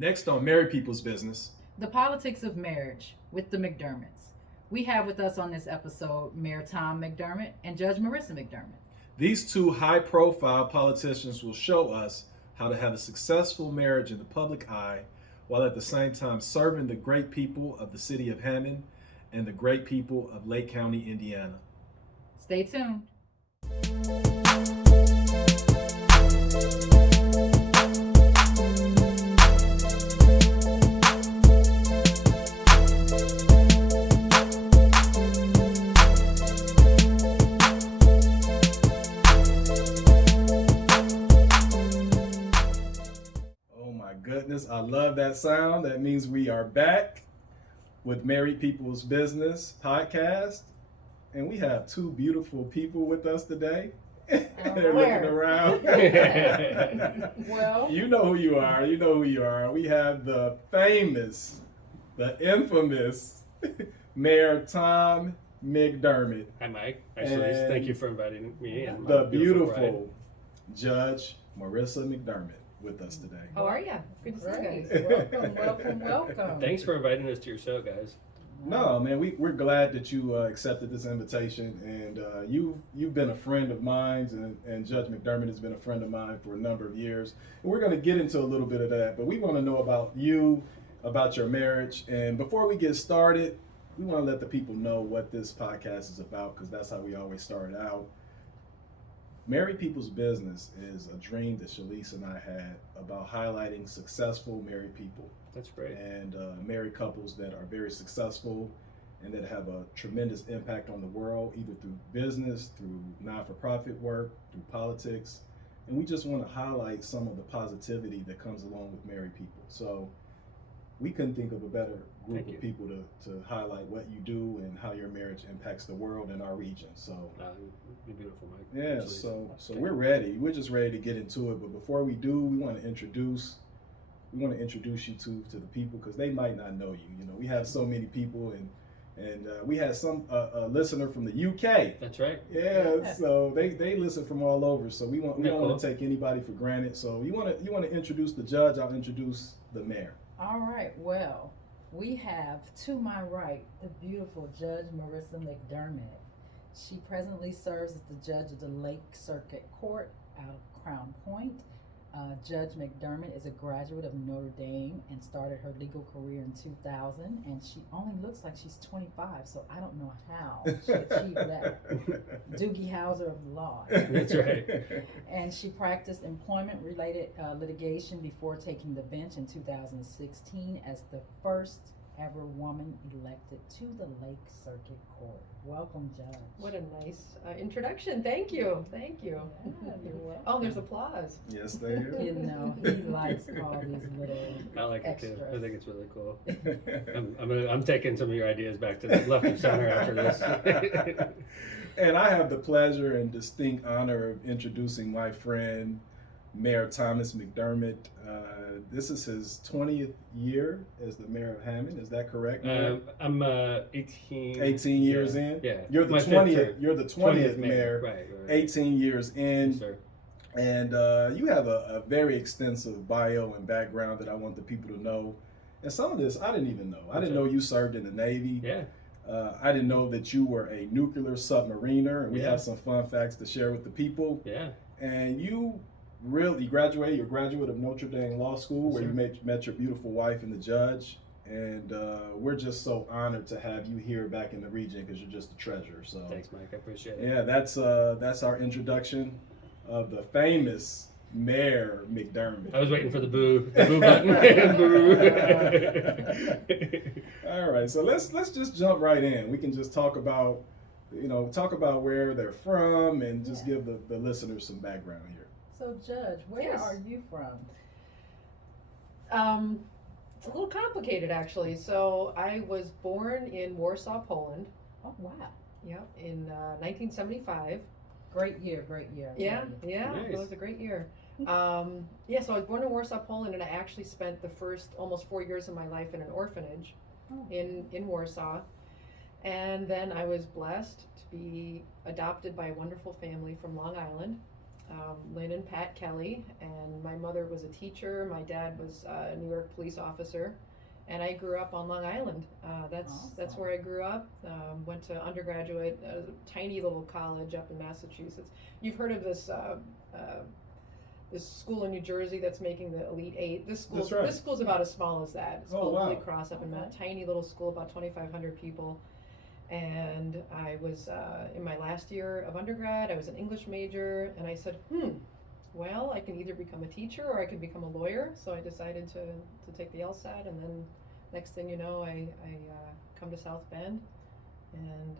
Next on Married People's Business, The politics of marriage with the McDermotts. We have with us on this episode Mayor Tom McDermott and Judge Marissa McDermott. these two high-profile politicians will show us how to have a successful marriage in the public eye while at the same time serving the great people of the City of Hammond and the great people of Lake County, Indiana. Stay tuned. Oh my goodness, I love that sound. That means we are back with Married People's Business podcast. And we have two beautiful people with us today. They're looking around. Well, You know who you are. You know who you are. We have the famous, the infamous Mayor Tom McDermott. Hi, Mike. Hi, Cerise. And Thank you for inviting me. And The my beautiful Judge Marissa McDermott with us today. How are you? Good to see you great. guys. Welcome. bride. Thanks for inviting us to your show, guys. No, man, we're glad that you accepted this invitation, and you've been a friend of mine, and Judge McDermott has been a friend of mine for a number of years. And we're going to get into a little bit of that, but we want to know about you, about your marriage, and before we get started, we want to let the people know what this podcast is about, because that's how we always start out. Married People's Business is a dream that Shalise and I had about highlighting successful married people. That's great. And married couples that are very successful and that have a tremendous impact on the world, either through business, through non-for-profit work, through politics. And we just want to highlight some of the positivity that comes along with married people. So we couldn't think of a better group Thank you. of people to highlight what you do and how your marriage impacts the world and our region. So You're beautiful, Mike. yeah, Cerise. so we're ready. We're just ready to get into it. But before we do, we want to introduce you to the people, because they might not know you. You know, we have so many people, and we had some a listener from the UK. That's right. Yeah, so they listen from all over. So we don't Cool. want to take anybody for granted. So you want to introduce the judge. I'll introduce the mayor. All right. Well, we have to my right the beautiful Judge Marissa McDermott. She presently serves as the judge of the Lake Circuit Court out of Crown Point. Judge McDermott is a graduate of Notre Dame and started her legal career in 2000, and she only looks like she's 25, so I don't know how she achieved that. Doogie Howser of the law. That's right. And she practiced employment-related litigation before taking the bench in 2016 as the first ever woman elected to the Lake Circuit Court. Welcome, Judge. What a nice introduction. Thank you. Thank you. Yeah, you're welcome. Oh, there's applause. Yes, they are. You know, he likes all these little I like it too. extras. I think it's really cool. I'm taking some of your ideas back to the left of center after this. And I have the pleasure and distinct honor of introducing my friend, Mayor Thomas McDermott. This is his 20th year as the mayor of Hammond. Is that correct? Mayor? I'm 18. 18 years in. Yeah. You're the My fifth 20th. term. You're the 20th 20th mayor. Right. 18 years in, Yes, sir. and you have a very extensive bio and background that I want the people to know. And some of this I didn't even know. I didn't know you served in the Navy. Yeah. I didn't know that you were a nuclear submariner, and we Yeah. have some fun facts to share with the people. Yeah. And you graduated. You're a graduate of Notre Dame Law School, where Yes, you met your beautiful wife and the judge. And we're just so honored to have you here back in the region, because you're just a treasure. So Thanks, Mike. I appreciate it. yeah, that's our introduction of the famous Mayor McDermott. I was waiting for the boo button. Boo. All right, so let's just jump right in. We can just talk about where they're from, and just give the listeners some background here. So, Judge, where Yes. are you from? It's a little complicated, actually. So I was born in Warsaw, Poland. Oh, wow. Yeah, in 1975. Great year. Yeah, Nice. it was a great year. So I was born in Warsaw, Poland, and I actually spent the first almost 4 years of my life in an orphanage Oh. in Warsaw. And then I was blessed to be adopted by a wonderful family from Long Island. Lynn and Pat Kelly, and my mother was a teacher. My dad was a New York police officer, and I grew up on Long Island. That's Awesome. where I grew up. Went to undergraduate at a tiny little college up in Massachusetts. You've heard of this school in New Jersey that's making the Elite Eight. That's right. This school's about as small as that. It's Oh, called wow. Holy Cross up in Okay. that tiny little school, about 2,500 people. And I was in my last year of undergrad. I was an English major, and I said, well, I can either become a teacher or I can become a lawyer. So I decided to take the LSAT, and then next thing you know, I come to South Bend and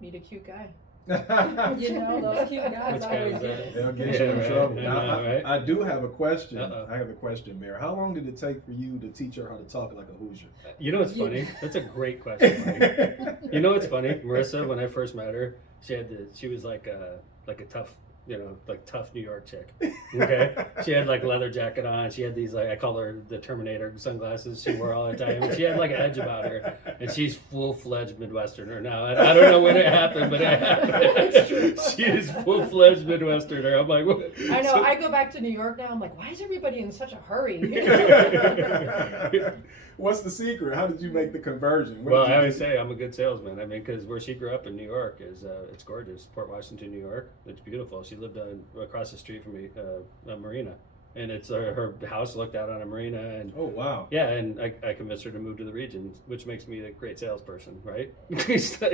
meet a cute guy. You know, those cute guys Which always guy is get that? us. They'll get Yeah, you in right. trouble. I Now, know, right? I do have a question. Uh-oh. I have a question, Mayor. How long did it take for you to teach her how to talk like a Hoosier? You know what's funny? That's a great question, Mike. You know what's funny? Marissa, when I first met her, she was like a tough, tough New York chick. Okay? She had like a leather jacket on. She had these, like, I call her the Terminator sunglasses she wore all the time. And she had like an edge about her. And she's full-fledged Midwesterner now. I don't know when it happened, but it happened. She is full-fledged Midwesterner. I'm like, what? I know. So- I go back to New York now. I'm like, why is everybody in such a hurry? What's the secret? How did you make the conversion? What Well, did you I always do? say I'm a good salesman. I mean, because where she grew up in New York is it's gorgeous. Port Washington, New York. It's beautiful. She lived across the street from me, a marina, and it's her house looked out on a marina, and Oh, wow. yeah, and I convinced her to move to the region, which makes me a great salesperson, right? That's a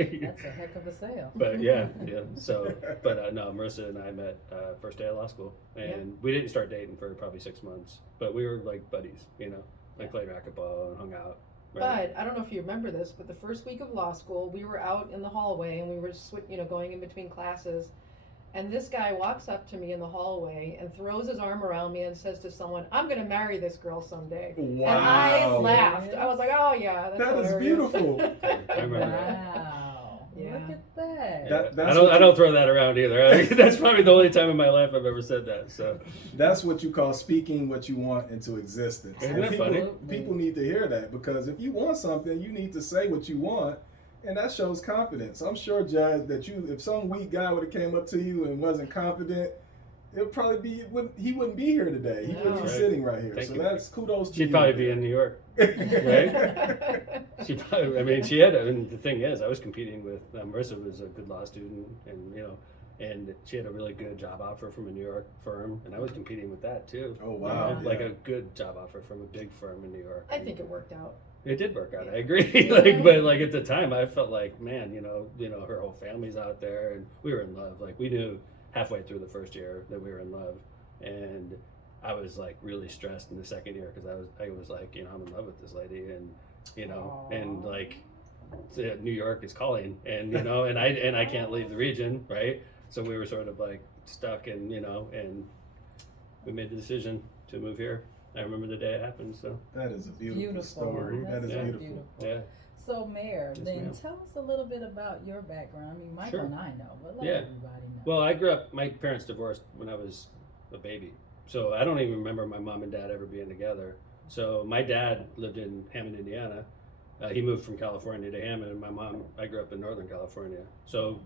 heck of a sale. But yeah. So, but no, Marissa and I met first day of law school, and we didn't start dating for probably 6 months, but we were like buddies, like played racquetball and hung out. Right? But I don't know if you remember this, but the first week of law school, we were out in the hallway and we were going in between classes. And this guy walks up to me in the hallway and throws his arm around me and says to someone, "I'm going to marry this girl someday." Wow. And I laughed. I was like, "Oh yeah, that's That is hilarious." beautiful. I remember that. Wow. Yeah. Look at that. That- that's I don't. what I don't throw that around either. That's probably the only time in my life I've ever said that. So That's what you call speaking what you want into existence. Isn't And that people, funny? people need to hear that, because if you want something, you need to say what you want, and that shows confidence. I'm sure, Judge, that if some weak guy would have came up to you and wasn't confident, it would probably be he wouldn't be here today. He wouldn't be Right. sitting right here. Thank So you. that's kudos to she'd you. probably be in New York. She probably. I mean, she had. And the thing is, I was competing with Marissa was a good law student, and she had a really good job offer from a New York firm, and I was competing with that too. Oh, wow. Like Yeah. a good job offer from a big firm in New York. I think it worked out. It did work out. I agree. But at the time, I felt like, man, her whole family's out there, and we were in love. Like, we knew halfway through the first year that we were in love, and I was like really stressed in the second year because I was like, I'm in love with this lady, and and Aw. like New York is calling, and and I can't leave the region, right? So we were sort of like stuck, and and we made the decision to move here. I remember the day it happened. So That is a beautiful, Beautiful. story. That's That is so beautiful. yeah. So, Mayor, Yes, then ma'am. tell us a little bit about your background. I mean, Michael Sure. and I know, but let Yeah. everybody know. Well, I grew up. My parents divorced when I was a baby, so I don't even remember my mom and dad ever being together. So my dad lived in Hammond, Indiana. He moved from California to Hammond, and I grew up in Northern California. So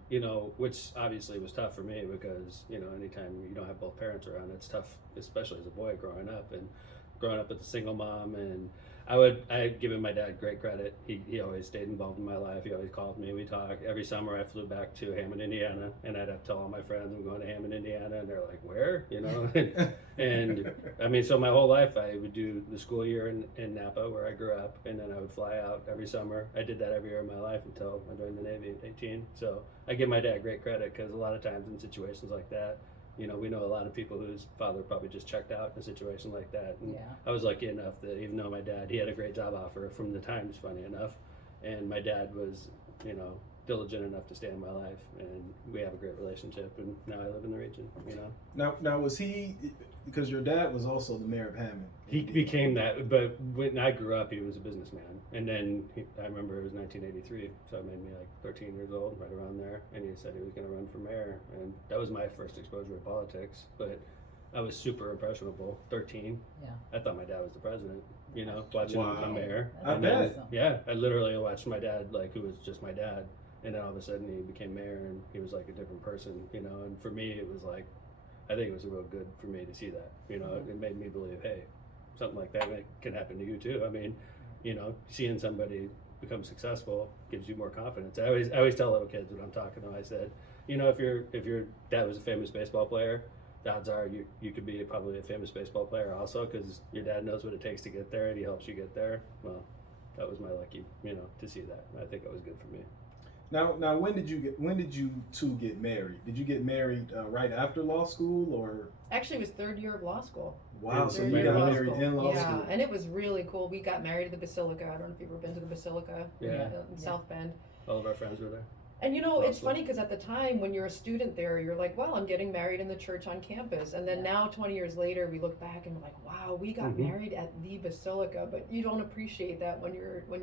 which obviously was tough for me because anytime you don't have both parents around, it's tough, especially as a boy growing up with a single mom. And I'd given my dad great credit. He always stayed involved in my life. He always called me. We talked. Every summer I flew back to Hammond, Indiana, and I'd have to tell all my friends I'm going to Hammond, Indiana, and they're like, where? And I mean, so my whole life I would do the school year in Napa where I grew up, and then I would fly out every summer. I did that every year of my life until I joined the Navy at 18. So I give my dad great credit because a lot of times in situations like that, we know a lot of people whose father probably just checked out in a situation like that. And Yeah. I was lucky enough that even though my dad, he had a great job offer from the Times, funny enough, and my dad was, diligent enough to stay in my life, and we have a great relationship, and now I live in the region, Now was he, because your dad was also the mayor of Hammond. He became that, but when I grew up, he was a businessman, and then I remember it was 1983, so it made me like 13 years old, right around there, and he said he was going to run for mayor, and that was my first exposure to politics, but I was super impressionable, 13. Yeah. I thought my dad was the president, watching him Wow. become mayor. I And then- bet. Yeah, I literally watched my dad, who was just my dad, and then all of a sudden he became mayor, and he was like a different person, and for me it was like, I think it was real good for me to see that. You know, it made me believe, hey, something like that can happen to you too. I mean, you know, seeing somebody become successful gives you more confidence. I always tell little kids when I'm talking to them, I said, you know, if your dad was a famous baseball player, the odds are you could be probably a famous baseball player also, because your dad knows what it takes to get there and he helps you get there. Well, that was my lucky, you know, to see that. I think it was good for me. Now, when did you two get married? Did you get married right after law school, or? Actually, it was third year of law school. Wow, so Third you year of got law married school. in law Yeah, school. and it was really cool. We got married at the Basilica. I don't know if you've ever been to the Basilica Yeah. in South Bend. All of our friends were there. And you know, it's Awesome. funny because at the time when you're a student there, you're like, well, I'm getting married in the church on campus. And then Yeah. now, 20 years later, we look back and we're like, wow, we got Mhm. married at the Basilica. But you don't appreciate that when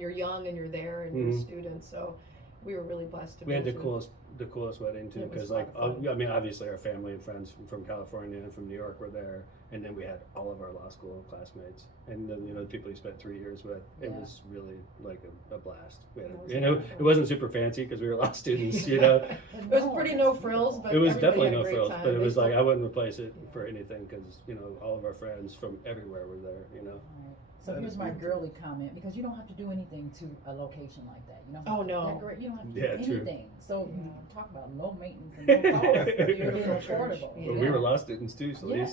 you're young and you're there and you're a Mhm. student. So we were really blessed to We had be the able coolest wedding too, It was because a lot like of fun. I mean, obviously our family and friends from California and from New York were there, and then we had all of our law school classmates, and then, you know, the people you spent 3 years with. It Yeah. was really like a blast. We had, It was you know, wonderful. it wasn't super fancy because we were law students, you know. It was pretty no frills, but It was everybody definitely had a no great frills, time. but it They was like still- I wouldn't replace it for anything, because, you know, all of our friends from everywhere were there, you know. Right. So That here's is my beautiful. girly comment, because you don't have to do anything to a location like that. You don't Oh, have to no. decorate. You don't have to Yeah, do true. anything. So Yeah. you talk about low maintenance and no cost. Beautiful Being church. affordable. Yeah. But we were law students too, so Yeah.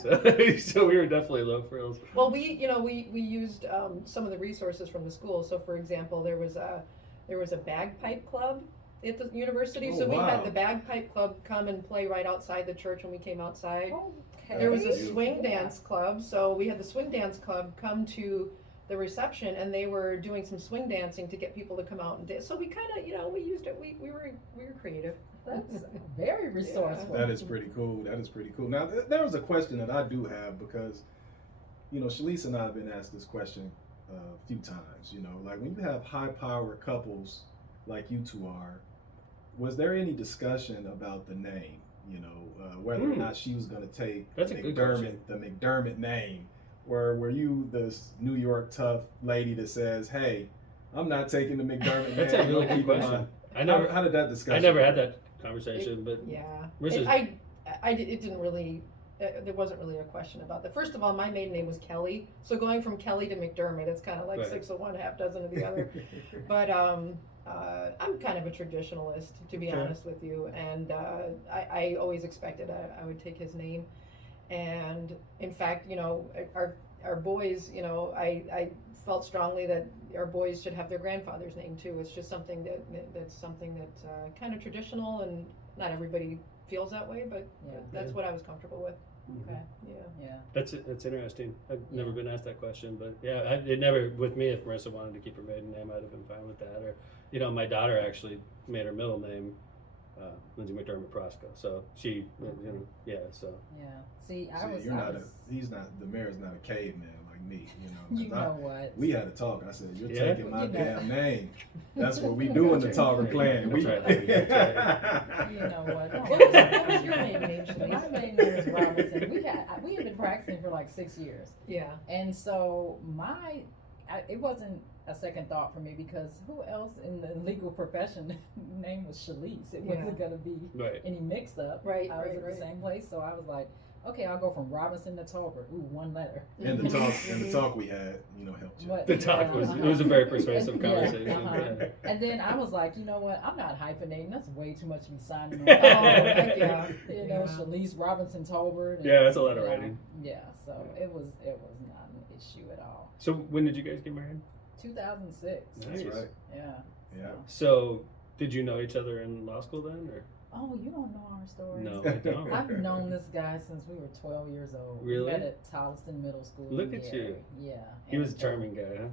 so we were definitely low frills. Well, we used some of the resources from the school. So, for example, there was a bagpipe club at the university. Oh, so we wow. had the bagpipe club come and play right outside the church when we came outside. Okay. There was a Beautiful. swing dance club. So we had the swing dance club come to the reception, and they were doing some swing dancing to get people to come out and dance. So we kind of, you know, we used it. We were creative. That's very resourceful. That is pretty cool. That is pretty cool. Now, there was a question that I do have, because, you know, Shalise and I have been asked this question a few times. You know, like when you have high-powered couples like you two are, was there any discussion about the name? You know, whether or not she was going to take That's a good question. the McDermott name, or were you this New York tough lady that says, "Hey, I'm not taking the McDermott That's name"? a really I'm good keeping question. mine." How did that discussion? I never had that conversation, but Yeah. Marissa's- It didn't really. There wasn't really a question about that. First of all, my maiden name was Kelly, so going from Kelly to McDermott, it's kind of like Right. 6 of one, half dozen of the other. But I'm kind of a traditionalist, to be Okay. honest with you, and I always expected I would take his name, and in fact, you know, our boys, you know, I felt strongly that our boys should have their grandfather's name too. It's just something that's kind of traditional, and not everybody feels that way, but Yeah. that's what I was comfortable with. Okay. Yeah. Yeah. That's interesting. I've never been asked that question, but yeah, it never with me. If Marissa wanted to keep her maiden name, I'd have been fine with that. Or, you know, my daughter actually made her middle name Lindsay McDermott Prosco, so she, you know, yeah. So Yeah. See, I See, was. you're I not was he's not, the mayor's not a caveman like me, you know. 'cause you know what? we had a talk. I said, "You're Yeah. taking my You know. damn name." That's what we do in the That's Tauber right. clan. That's We, right, lady. That's You know what? What was your maiden name, My Shanice? maiden name is Robinson. We had been practicing for like 6 years, Yeah. and so it wasn't a second thought for me, because who else in the legal profession name was Shalise? It wasn't gonna be right. any mix up. Right, I was right, at right. the same place, so I was like, okay, I'll go from Robinson to Tolbert. Ooh, one letter. and the talk we had, you know, helped you. But- The talk yeah, it was a very persuasive Yeah, conversation. uh-huh. Yeah. And then I was like, you know what? I'm not hyphenating. That's way too much to be signing on. Oh, heck yeah. You know, Yeah. Shalise Robinson Tolbert. and, Yeah, that's a lot of you know, writing. Yeah, so it was not an issue at all. So when did you guys get married? 2006. That's Nice. right. Yeah. Yeah. So did you know each other in law school then, or Oh, you don't know our story. no? I don't. I've known this guy since we were 12 years old. Really? We met at Tolston Middle School. Look in at Gary. you. Yeah. He was a And, charming guy, huh?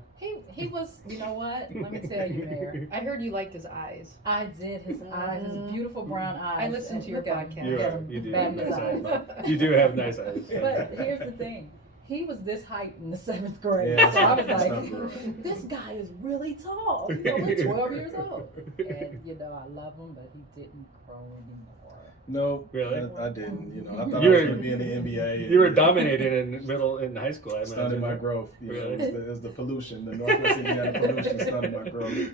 He was, you know what? Let me tell you, Mayor. I heard you liked his eyes. I did. His eyes, his beautiful brown eyes. I listened and to your look at podcast. him. You, Look at are, him you do batting have his nice eyes. eyes. You do have nice eyes. But here's the thing. He was this height in the 7th grade. Yeah, so I was that's not like, right. this guy is really tall. You know, we're 12 years old. And, you know, I love him, but he didn't grow anymore. No, Really? I didn't. You know, I thought You I was were- going to be in the NBA. You were dominating in high school. I Stunted imagine. my growth. You know, Really? it was the pollution, the Northwest Indiana pollution stunted my growth.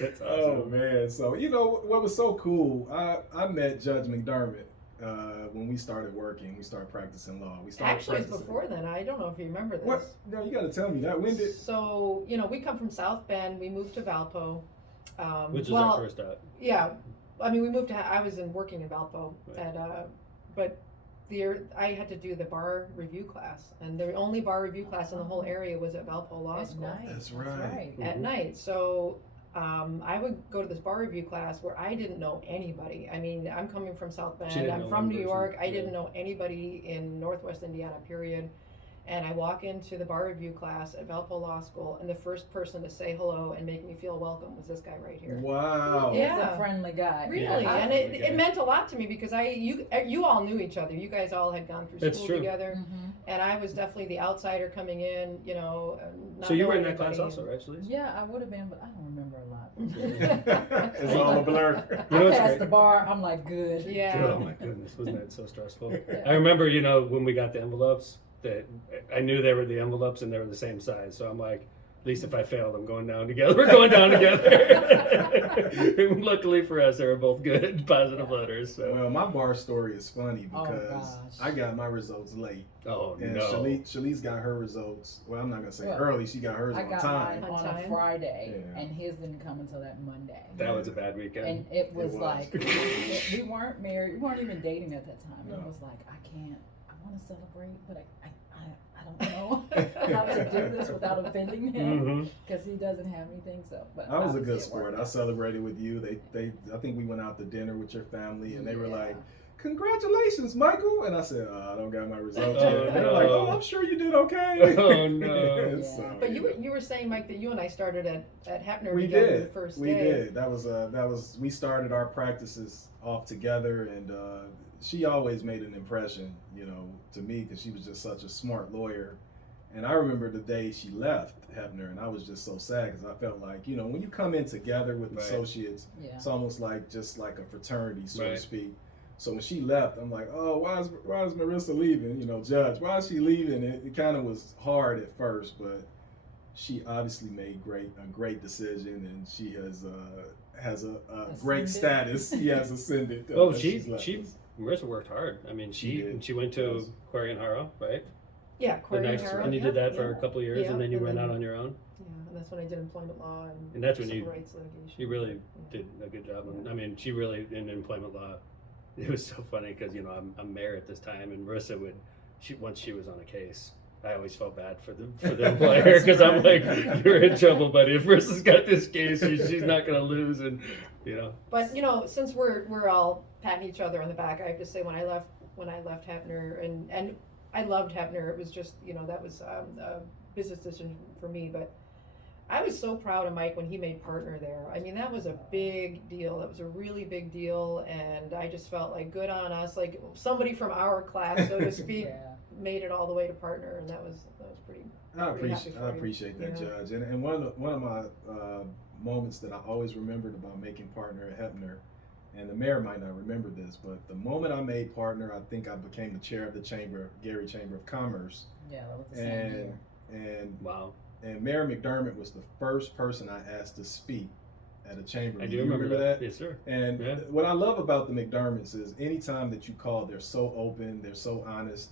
That's awesome. Oh man! So you know what was so cool? I met Judge McDermott when we started working, we started practicing law. We started Actually, it's practicing. before then. I don't know if you remember this. What? No, you got to tell me that. When did? So, we come from South Bend. We moved to Valpo. Which is our first stop. Yeah. I mean, we moved to, I was working in Valpo. Right. But I had to do the bar review class. And the only bar review class in the whole area was at Valpo Law At School. night. That's right. At Mhm. night. So I would go to this bar review class where I didn't know anybody. I mean, I'm coming from South She Bend. didn't I'm know from one New person. York. I Yeah. didn't know anybody in Northwest Indiana, period. And I walk into the bar review class at Valpo Law School, and the first person to say hello and make me feel welcome was this guy right here. Wow. Yeah. He's a friendly guy. Really, Yeah. and Absolutely. it meant a lot to me because you all knew each other. You guys all had gone through That's school true. together, Mhm. and I was definitely the outsider coming in. Not So you were in knowing that class anybody. also, right, Shalice? Yeah, I would have been, but I don't remember a lot. It's all a blur. You know I what's passed great? the bar. I'm like, good. Yeah. Oh my goodness, wasn't that so stressful? Yeah. I remember, when we got the envelopes, that I knew they were the envelopes and they were the same size. So I'm like, at least if I failed, I'm going down together. We're going down together. Luckily for us, they were both good, positive letters. So. Well, my bar story is funny Oh, because gosh. I got my results late. Oh And no! Shalice got her results. Well, I'm not gonna say Well, early. She got hers I on got time. mine On on a time? Friday, Yeah. and his didn't come until that Monday. That was a bad weekend. And it was was. like, we weren't married, we weren't even dating at that time. No. It was like, I want to celebrate, but I don't know how to do this without offending him, Mhm. because he doesn't have anything. So, but I was a obviously good it sport. worked I out. celebrated with you. I think we went out to dinner with your family, and they were Yeah. like, "Congratulations, Michael!" And I said, "I don't got my results Oh, yet." And they were like, no. "Oh, I'm sure you did okay." Oh, no. Yeah. So, But you were saying, Mike, that you and I started at Hapner we together did. the first We day. did. That was. We started our practices off together, and she always made an impression, to me, because she was just such a smart lawyer. And I remember the day she left Hefner, and I was just so sad because I felt like, when you come in together with Right. associates, Yeah. it's almost like just like a fraternity, so to Right. speak. So when she left, I'm like, oh, why is Marissa leaving? Judge, why is she leaving? It kind of was hard at first, but she obviously made a great decision, and she has a great Ascended. status. He has ascended. Oh, as she she's left us. Marissa worked hard. I mean, She did. she went to Yes. Quarry and Harrow, right? Yeah, The Corey next, Harrow. and you did that for a Yeah. couple of years, Yeah, and then you and went then- out on your own. Yeah, and that's when I did employment law And that's when civil you- rights litigation. You really Yeah. did a good job. I mean, she really in employment law. It was so funny because I'm mayor at this time, and Marissa once she was on a case, I always felt bad for the employer because I'm like, you're in trouble, buddy. If Marissa's got this case, she's not gonna lose, and But since we're all patting each other on the back, I have to say when I left Hapner and I loved Hapner. It was just that was a business decision for me, but I was so proud of Mike when he made partner there. I mean, that was a big deal. That was a really big deal, and I just felt like good on us, like somebody from our class, so to speak, Yeah. made it all the way to partner, and that was pretty. I Pretty happy for you. appreciate that, Yeah. Judge. And one of my moments that I always remembered about making partner at Hepner, and the mayor might not remember this, but the moment I made partner, I think I became the chair of the Gary Chamber of Commerce. Yeah, that was the same year. And wow. and Mayor McDermott was the first person I asked to speak at a chamber I meeting. do You remember that. that? Yes, sir. And Yeah. what I love about the McDermotts is anytime that you call, they're so open, they're so honest,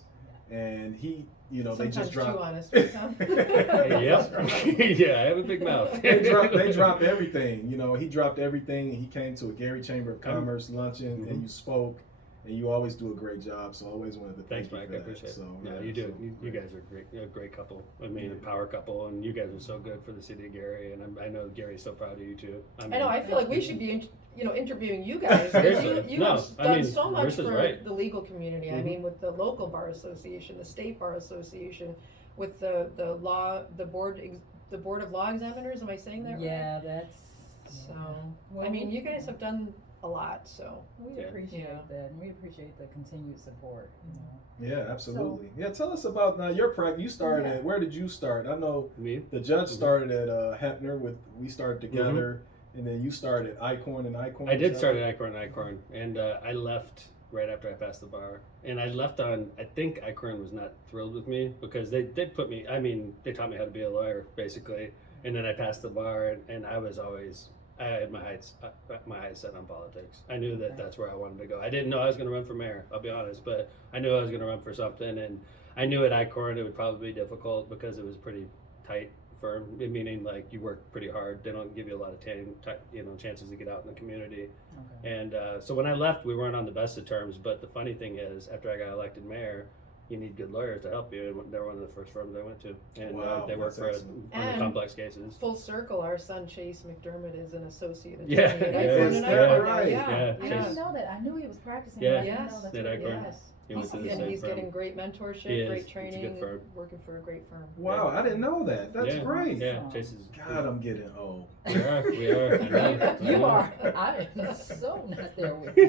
and they Sometimes just drop. too honest. Right, Tom? Yep. Yeah, I have a big mouth. They dropped everything. He dropped everything, and he came to a Gary Chamber of Commerce luncheon, Mhm. and you spoke, and you always do a great job. So I always wanted to Thanks, thank you Mike. for I that. appreciate it. So, No, yeah, you do. so You guys are great. You're a great couple. I mean, a power couple, and you guys are so good for the city of Gary. And I know Gary's so proud of you too. I know. I feel like we should be, interviewing you guys. 'cause Seriously. you No, have I done mean, so much Marissa's for right. the legal community. I Mhm. mean, with the local bar association, the state bar association, with the board of law examiners. Am I saying that right? Yeah, that's. So Well, I mean, you guys have done a lot. So We Yeah. appreciate Yeah. that, and we appreciate the continued support. yeah, absolutely. Tell us about now your practice. You started Yeah. at, where did you start? I know Me? the judge Mhm. started at Hepner. We started together, and then you started at Icorn and Icorn. I did is start that at Icorn, and I left right after I passed the bar. And I left on, I think Icorn was not thrilled with me because they put me, I mean, they taught me how to be a lawyer, basically. And then I passed the bar, and I was always I had my eyes set on politics. I knew that that's where I wanted to go. I didn't know I was going to run for mayor, I'll be honest, but I knew I was going to run for something, and I knew at Icorn it would probably be difficult because it was pretty tight firm, meaning like you work pretty hard. They don't give you a lot of chances to get out in the community. Okay. And so when I left, we weren't on the best of terms. But the funny thing is, after I got elected mayor, you need good lawyers to help you, and they were one of the first firms I went to, and Wow, they work that's for excellent. on the And complex cases. Full circle, our son Chase McDermott is an associate attorney Yeah, at yeah. Icorn Is and that Icorn now. right? Yeah, Yeah, I Chase. didn't know that. I knew he was practicing. Yeah. But I didn't Yes. know that's At what he Icorn. did. Yes. He went to the And same he's firm. getting great mentorship, He is. great It's a training, good firm. working for a great firm. Wow, I didn't know that. That's Yeah. great. Yeah, Chase is. God, I'm getting old. We are. I know. You are. I am so not there with you.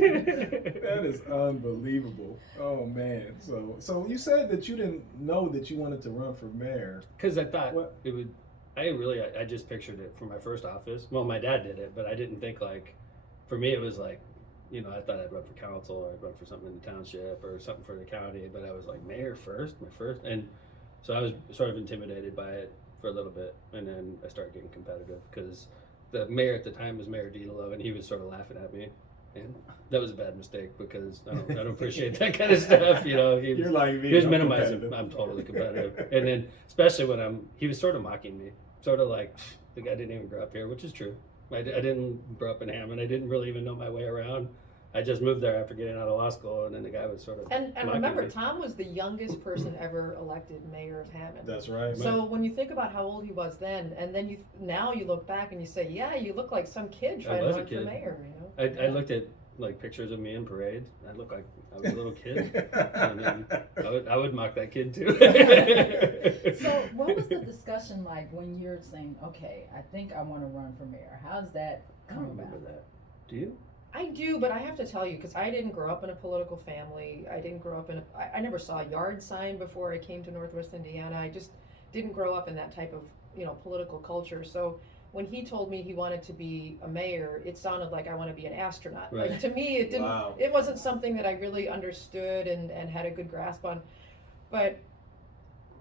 That is unbelievable. Oh man. So you said that you didn't know that you wanted to run for mayor. Because I thought What? it would. I just pictured it for my first office. Well, my dad did it, but I didn't think like. For me, it was like, I thought I'd run for council or I'd run for something in the township or something for the county. But I was like, mayor first, and so I was sort of intimidated by it for a little bit, and then I started getting competitive because the mayor at the time was Mayor D'Lo, and he was sort of laughing at me. And that was a bad mistake because I don't appreciate that kind of stuff. He was, You're like me. he was I'm minimizing. competitive. I'm totally competitive, and then especially when he was sort of mocking me, sort of like the guy didn't even grow up here, which is true. I didn't grow up in Hammond. I didn't really even know my way around. I just moved there after getting out of law school, and then the guy was sort of And mocking remember, me. Tom was the youngest person ever elected mayor of Hammond. That's right. So when you think about how old he was then, and then now you look back and you say, yeah, you look like some kid trying to was a run for kid. mayor. I looked at like pictures of me in parades. I looked like I was a little kid. And then I would mock that kid too. So what was the discussion like when you're saying, okay, I think I want to run for mayor? How's that I come don't remember about? that. Do you? I do, but I have to tell you, because I didn't grow up in a political family. I didn't grow up I never saw a yard sign before I came to Northwest Indiana. I just didn't grow up in that type of, political culture. So when he told me he wanted to be a mayor, it sounded like I want to be an astronaut. Right. Like to me, it didn't. Wow. It wasn't something that I really understood and had a good grasp on. But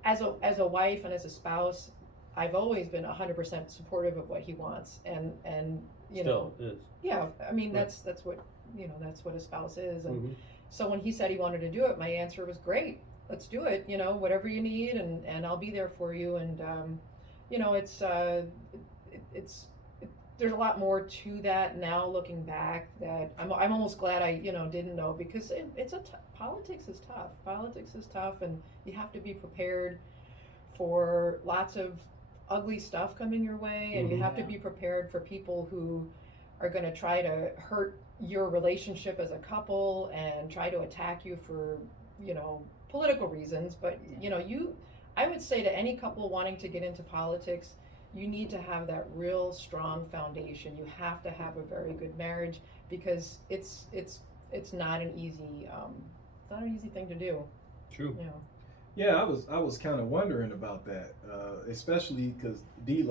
as a wife and as a spouse, I've always been 100% supportive of what he wants, and you know. Still is. Yeah, I mean Right. that's what that's what a spouse is, and Mhm. so when he said he wanted to do it, my answer was great. Let's do it. Whatever you need, and I'll be there for you. And it's there's a lot more to that now looking back that I'm almost glad I didn't know, because politics is tough. Politics is tough, and you have to be prepared for lots of ugly stuff coming your way, and you Mhm. have to Yeah. be prepared for people who are going to try to hurt your relationship as a couple and try to attack you for political reasons. But I would say to any couple wanting to get into politics, you need to have that real strong foundation. You have to have a very good marriage, because it's not an easy thing to do. True. Yeah, I was kind of wondering about that, especially because Mayor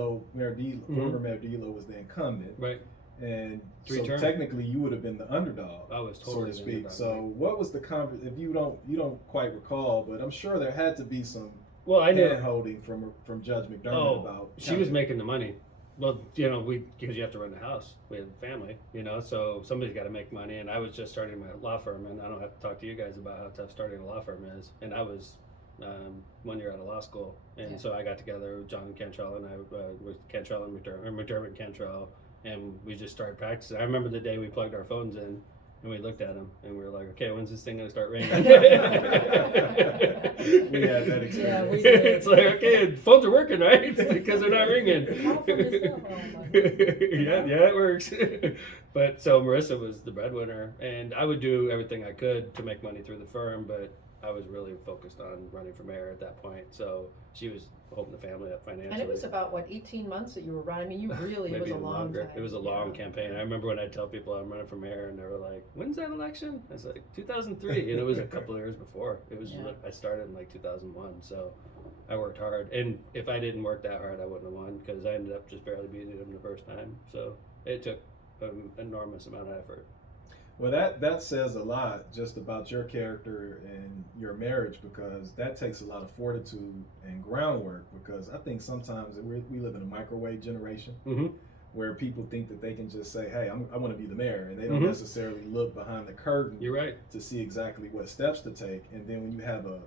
D'Lo, former Mayor D'Lo was the incumbent, Right. and Three so terms. technically you would have been the underdog, I was so totally to the speak. underdog, So right. what was the if you don't quite recall, but I'm sure there had to be some Well, I knew. hand holding from Judge McDermott Oh, about she was making the money. Well, because you have to run the house. We have a family, so somebody's got to make money. And I was just starting my law firm, and I don't have to talk to you guys about how tough starting a law firm is. And I was 1 year out of law school, and Yeah. so I got together with John Cantrell, and I was Cantrell and McDermott Cantrell, and we just started practicing. I remember the day we plugged our phones in, and we looked at them, and we were like, "Okay, when's this thing gonna start ringing?" We had that experience. Yeah, we did. It's like, okay, the phones are working, right? Because they're not ringing. Call from your cell phone, like, yeah, it works. But so Marissa was the breadwinner, and I would do everything I could to make money through the firm, but I was really focused on running for mayor at that point. So she was holding the family up financially. And it was about 18 months that you were running. I mean, it was Maybe a even long longer. time. It was a long Yeah. campaign. I remember when I'd tell people I'm running for mayor, and they were like, "When's that election?" I was like, 2003, and it was a couple of years before. It was. Yeah. I started in like 2001, so I worked hard. And if I didn't work that hard, I wouldn't have won, because I ended up just barely beating him the first time. So it took an enormous amount of effort. Well, that says a lot just about your character and your marriage, because that takes a lot of fortitude and groundwork. Because I think sometimes we live in a microwave generation, Mm-hmm. where people think that they can just say, hey, I want to be the mayor, and they don't Mhm. necessarily look behind the curtain You're right. to see exactly what steps to take. And then when you have a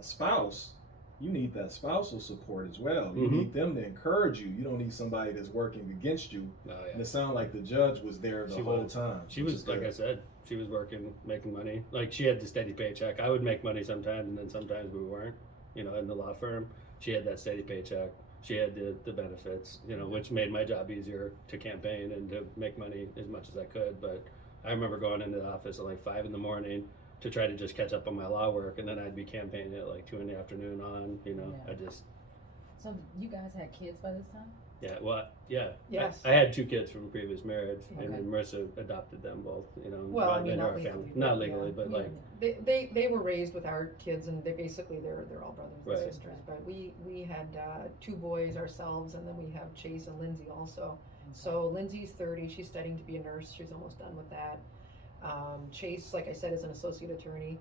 spouse, you need that spousal support as well. You Mhm. need them to encourage you. You don't need somebody that's working against you. Oh, And yeah. it sounded like the judge was there the She whole was. time. She which was, is like good. I said, she was working, making money. Like, she had the steady paycheck. I would make money sometimes, and then sometimes we weren't, you know, in the law firm. She had that steady paycheck. She had the benefits, you know, which made my job easier to campaign and to make money as much as I could. But I remember going into the office at like 5 in the morning to try to just catch up on my law work, and then I'd be campaigning at like 2 in the afternoon on, you know, Yeah. I just, So you guys had kids by this time? yeah, well, yeah. Yes. I had 2 kids from a previous marriage, and Okay. then Marissa adopted them both, you know. Well, I mean, in not our legally. family. but Not yeah. legally, but like, They were raised with our kids, and they're all brothers and Right. sisters. But we had 2 boys ourselves, and then we have Chase and Lindsay also. So Lindsay's 30. She's studying to be a nurse. She's almost done with that. Chase, like I said, is an associate attorney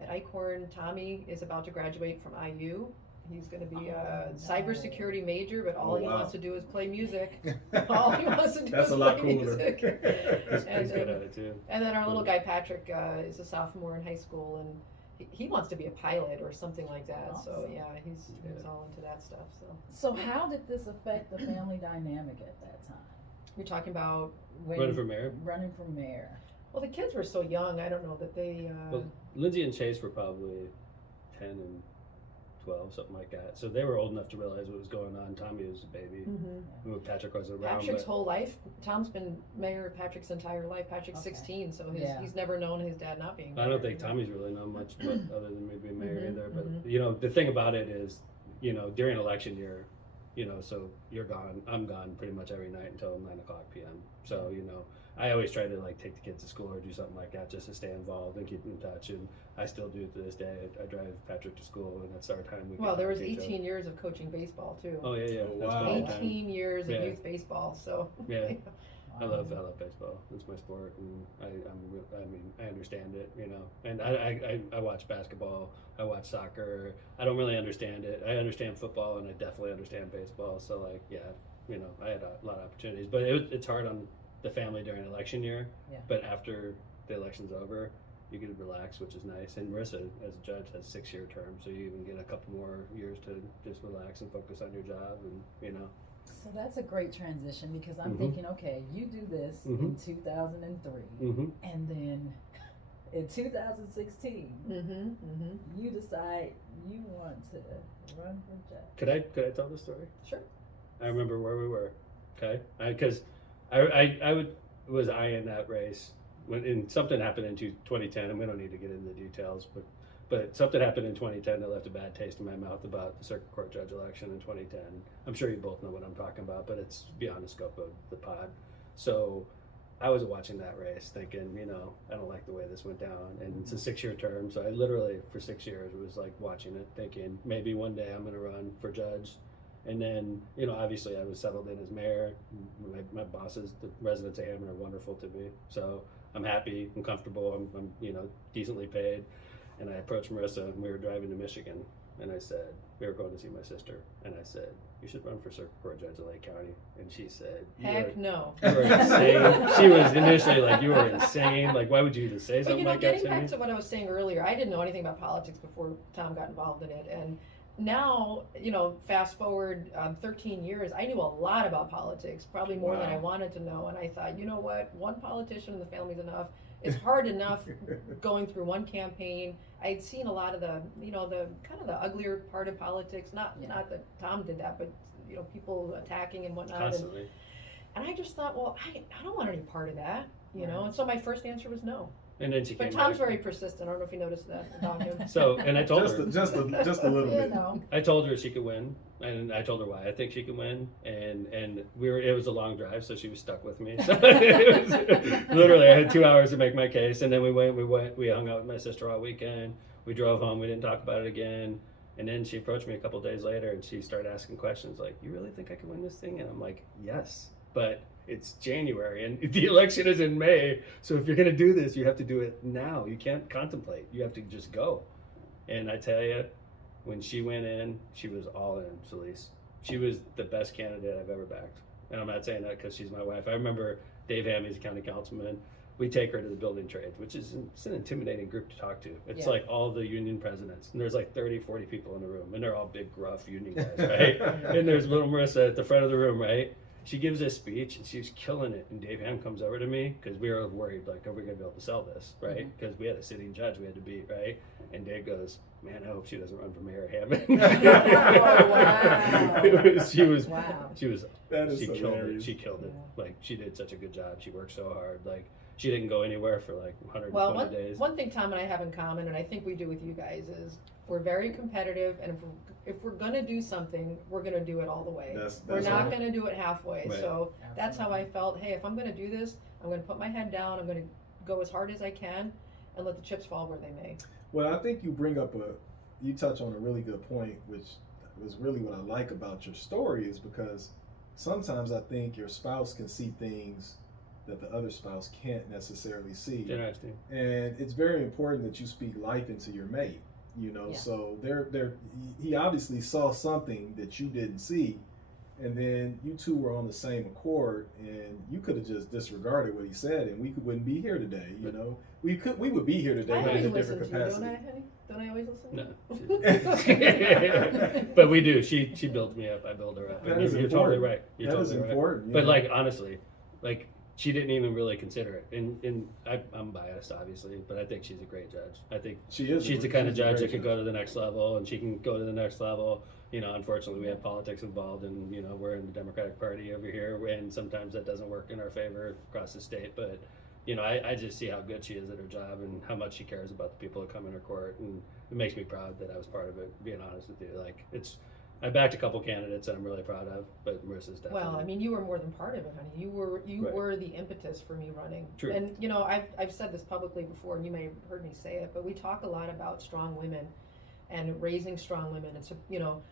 at Eichhorn. Tommy is about to graduate from IU. He's going to be a Oh, no. cybersecurity major, but all Oh, he wow. wants to do is play music. All he wants to do That's is a lot play cooler. music. he's And good then- at it too. And then our little guy Patrick is a sophomore in high school, and he wants to be a pilot or something like that. So Awesome. yeah, he's all into that stuff. So So how did this affect the family dynamic at that time? you're talking about, Running for mayor? Running for mayor. well, the kids were so young. I don't know that they. Well, Lindsay and Chase were probably 10 and 12, something like that. So they were old enough to realize what was going on. Tommy was a baby. Patrick wasn't around. Patrick's but whole life. Tom's been mayor of Patrick's entire life. Patrick's Okay. 16, so Yeah. he's never known his dad not being mayor. I don't think Tommy's really known much but other than maybe mayor Mhm, either. But, mhm. you know, the thing about it is, you know, during election year, you know, so you're gone. I'm gone pretty much every night until 9:00 p.m. So, you know, I always try to like take the kids to school or do something like that just to stay involved and keep in touch. And I still do it to this day. I drive Patrick to school, and that's our time. We Well, get there was to each other. 18 years of coaching baseball too. Oh yeah, yeah. Oh, That's wow. my whole time. 18 years Yeah. of youth baseball. So Yeah. I Wow. love baseball. It's my sport, and I mean, I understand it, you know. And I watch basketball. I watch soccer. I don't really understand it. I understand football, and I definitely understand baseball. So like, yeah, you know, I had a lot of opportunities, but it's hard on the family during election year. Yeah. But after the election's over, you get to relax, which is nice. And Marissa, as a judge, has 6-year term, so you even get a couple more years to just relax and focus on your job, and you know. So that's a great transition because I'm Mhm. thinking, okay, you do this in Mhm. 2003, Mm-hmm. and then in 2016, you decide you want to run for judge. Could I tell the story? sure. I remember where we were. Okay, because I was eyeing that race when something happened in 2010, and we don't need to get into the details, but something happened in 2010 that left a bad taste in my mouth about the circuit court judge election in 2010. I'm sure you both know what I'm talking about, but it's beyond the scope of the pod. So I was watching that race thinking, you know, I don't like the way this went down, and it's a 6-year term, so I literally for 6 years was like watching it thinking maybe one day I'm going to run for judge. And then, you know, obviously I was settled in as mayor. My bosses, the residents of Hammond, are wonderful to me. So I'm happy, I'm comfortable, I'm you know, decently paid. And I approached Marissa, and we were driving to Michigan. And I said, we were going to see my sister. And I said, you should run for circuit court judge of Lake County. And she said, Heck no. you were insane. She was initially like, you were insane. Like, why would you even say But something you know, like that getting to me? back to what I was saying earlier, I didn't know anything about politics before Tom got involved in it, and now, you know, fast forward 13 years, I knew a lot about politics, probably more than I Wow. wanted to know, and I thought, you know what, one politician in the family's enough. It's hard enough going through one campaign. I'd seen a lot of the, you know, the kind of the uglier part of politics, not that Tom did that, but, you know, people attacking and whatnot. Constantly. And I just thought, well, I don't want any part of that, you know, and so my first answer was no. And then she But came Tom's back. very persistent. I don't know if you noticed that about him. So, and I told just her. just a little You bit. know, I told her she could win, and I told her why I think she could win, and it was a long drive, so she was stuck with me. So it was, literally, I had 2 hours to make my case, and then we hung out with my sister all weekend. We drove home. We didn't talk about it again, and then she approached me a couple days later, and she started asking questions like, "You really think I can win this thing?" And I'm like, "Yes, but it's January, and the election is in May. So if you're gonna do this, you have to do it now. You can't contemplate. You have to just go." And I tell you, when she went in, she was all in, Celise. She was the best candidate I've ever backed. And I'm not saying that because she's my wife. I remember Dave Hammy's county councilman. We take her to the building trades, which is it's an intimidating group to talk to. It's like all the union presidents, and there's like 30, 40 people in the room, and they're all big, gruff union guys, right? And there's little Marissa at the front of the room, right? She gives this speech, and she's killing it. And Dave Ham comes over to me because we were worried, like, are we going to be able to sell this, right? Because we had a sitting judge we had to beat, right? And Dave goes, man, I hope she doesn't run for mayor of Hammond. Oh, wow. She was, Wow. That is she killed it. hilarious. She killed it. Like, she did such a good job. She worked so hard. Like, she didn't go anywhere for like 120 Well, days. one thing Tom and I have in common, and I think we do with you guys, is we're very competitive, and if we're gonna do something, we're gonna do it all the way. We're not gonna do it halfway. Right. So that's how I felt. Hey, if I'm gonna do this, I'm gonna put my head down. I'm gonna go as hard as I can, and let the chips fall where they may. Well, I think you touch on a really good point, which was really what I like about your story, is because sometimes I think your spouse can see things that the other spouse can't necessarily see. Interesting. And it's very important that you speak life into your mate, you know. Yeah. So he obviously saw something that you didn't see, and then you two were on the same accord, and you could have just disregarded what he said, and we wouldn't be here today, you know. We would be here today I but in always a listen different to you, capacity. don't I, honey? Don't I always listen? No. But we do. She builds me up. I build her up. That And is you're important. totally right. You're That totally is right. important. you But know. like honestly, like she didn't even really consider it. And I'm biased, obviously, but I think she's a great judge. I think she's she's the kind of judge great that could go to the next level, and she can go to the next level. You know, unfortunately, we have politics involved, and you know, we're in the Democratic Party over here, and sometimes that doesn't work in our favor across the state. But you know, I just see how good she is at her job and how much she cares about the people that come in her court, and it makes me proud that I was part of it. Being honest with you, like I backed a couple candidates that I'm really proud of, but Marissa's definitely. Well, I mean, you were more than part of it, honey. You Right. were the impetus for me running. True. And you know, I've said this publicly before, and you may have heard me say it, but we talk a lot about strong women and raising strong women, and so, you know,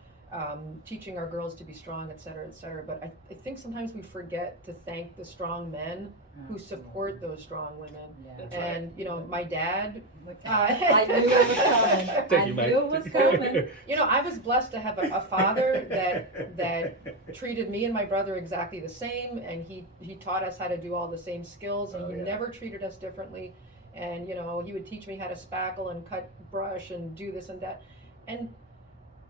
teaching our girls to be strong, et cetera, et cetera. But I think sometimes we forget to thank the strong men who support those strong women. Yeah. That's right. And you know, my dad. I knew it was coming. Thank I you, knew Mike. it was coming. You know, I was blessed to have a father that treated me and my brother exactly the same, and he taught us how to do all the same skills, and Oh, he yeah. never treated us differently. And you know, he would teach me how to spackle and cut brush and do this and that. And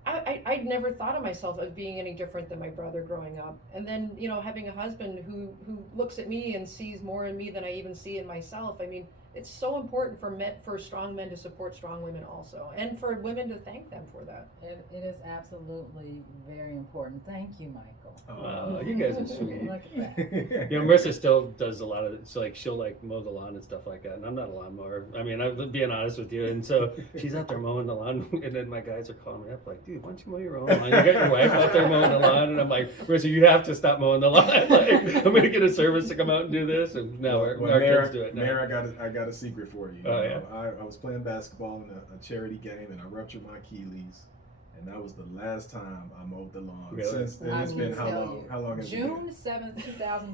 I'd never thought of myself as being any different than my brother growing up. And then, you know, having a husband who looks at me and sees more in me than I even see in myself. I mean, it's so important for strong men to support strong women also, and for women to thank them for that. It is absolutely very important. Thank you, Michael. Wow, you guys are sweet. Look at that. You know, Marissa still does a lot of it's like she'll like mow the lawn and stuff like that, and I'm not a lawnmower. I mean, I'm being honest with you, and so she's out there mowing the lawn, and then my guys are calling me up like, "Dude, why don't you mow your own lawn? You got your wife out there mowing the lawn," and I'm like, "Marissa, you have to stop mowing the lawn. Like, I'm gonna get a service to come out and do this." And now our Mayor, kids do it now. Mayor, I got a secret for you. Oh, You yeah? know, I was playing basketball in a charity game, and I ruptured my Achilles, and that was the last time I mowed the lawn. Really? Since then, I it's will been how tell long? you, How long has it June been? 7th,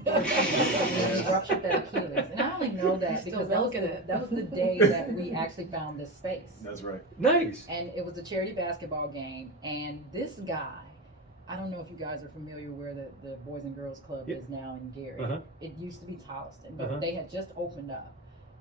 2013, we ruptured that Achilles. And I only know that Still because milking it. that was the day that we actually found this space. That's right. Nice. And it was a charity basketball game. And this guy, I don't know if you guys are familiar where the Boys and Girls Club Yep. is now in Gary. Uh-huh. It used to be Tolliston, but Uh-huh. they had just opened up.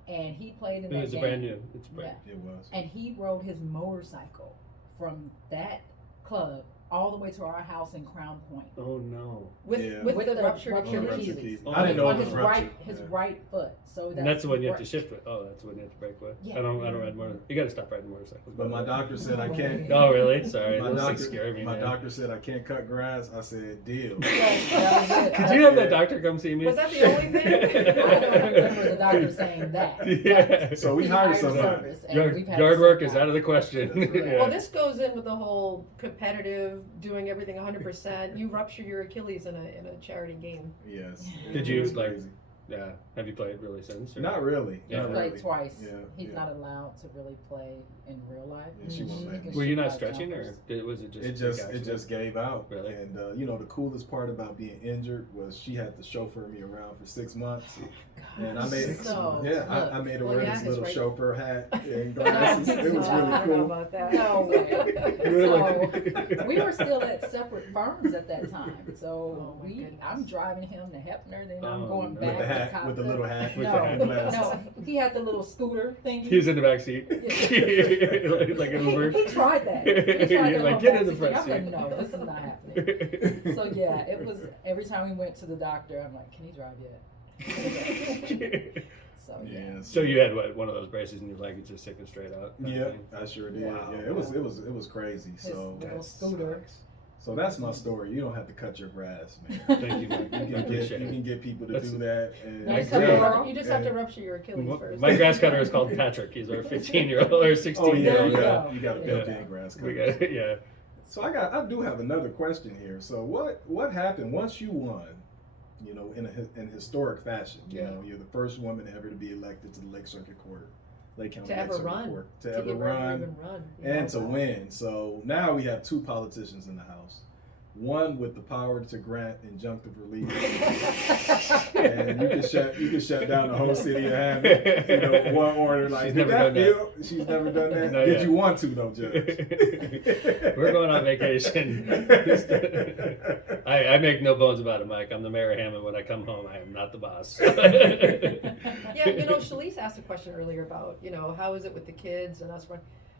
And he played in It that was game. brand new. It's brand. It was. And he rode his motorcycle from that club all the way to our house in Crown Point. Oh no. With Yeah. with, With the the ruptured ruptured Achilles. Achilles. Oh, I didn't know On it was his ruptured. his Yeah. right foot. So And that's the one you have to break. shift with. Oh, that's the one you have to break with. Yeah. I don't ride motorcycles. You got to stop riding motorcycles. But my doctor said I can't. Oh really? Sorry, My those doctor, things scare me, my man. doctor said I can't cut grass. I said, deal. That was it. Did you have that doctor come see me? Was that the only thing? I don't remember the doctor saying that. Yeah. So we He hired hired somebody. service, and Yard, we've had yard to work send is out of the question. That's right. Yeah. Well, this goes in with the whole competitive, doing everything 100%. You rupture your Achilles in a charity game. Yes. Did It you, was like- crazy. Yeah. Have you played really since? Or? Not really. Yeah. Not He played really. twice. Yeah, He's yeah. not allowed to really play in real life. Yeah, she won't let me. Were you not Shoot stretching, or jumpers. was it just? It just gave out. Really? And you know, the coolest part about being injured was she had to chauffeur me around for 6 months. And I made So, I made her Well, wear yeah, this 'cause little right- chauffeur hat and glasses. It was I really don't know cool. about that. No way. You were So we were still at separate firms at that time. So Oh, my goodness. I'm driving him to Hepner, then I'm Oh, going no. back With the to hat, Coppell. with the little hat, With no, the hat and glasses. no, he had the little scooter thingy. He was in the back seat, like an Uber. He tried that. He tried You're that like, on get in the back front I'm like, seat. no, this is not happening. So yeah, it was every time we went to the doctor, I'm like, can he drive yet? So yeah. Yeah. So you had one of those braces in your leg, it's just sticking straight out. kind of Yeah, thing? I sure did. Wow. Yeah, it was crazy. His So little That scooter. sucks. so that's my story. You don't have to cut your grass, man. Thank you, Mike. I You appreciate can it. get people to That's- do that. And Nice I agree. girl. You just have to And- rupture your Achilles first. My grass cutter is called Patrick. He's our 15-year-old or Oh 16-year-old. yeah, There you you got go. a Yeah. built-in grass We cutter. got, yeah. So I do have another question here. So what happened once you won? You know, in historic fashion. You Yeah. know, you're the first woman ever to be elected to the Lake Circuit Court, Lake County To Lake ever Circuit run. Court, to To ever ever run, even run. you and know. to win. So now we have two politicians in the House. One with the power to grant injunctive relief, and you can shut down the whole city of Hammond. You know, one order. Like, She's did never that done that. feel? She's never done that. Not Did yet. you want to though, Judge? We're going on vacation. I make no bones about it, Mike. I'm the mayor of Hammond. When I come home, I am not the boss. Yeah, you know, Shalise asked a question earlier about, you know, how is it with the kids and us.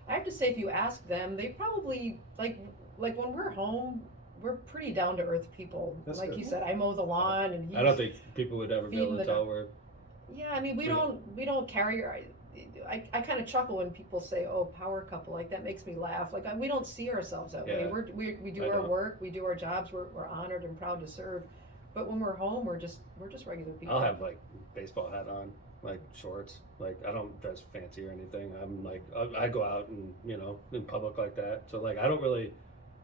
I have to say, if you ask them, they probably, like when we're home, we're pretty down to earth people. That's like good. he said, I mow the lawn, and he's, I don't think people would ever be able to Feeding the tell where. Yeah, I mean, we don't carry. I kind of chuckle when people say, "Oh, power couple," like that makes me laugh. Like we don't see ourselves that way. Yeah. We do I our don't. work, we do our jobs. We're honored and proud to serve. But when we're home, we're just regular people. I'll have like baseball hat on, like shorts. Like I don't dress fancy or anything. I'm like I go out and in public like that. So like I don't really.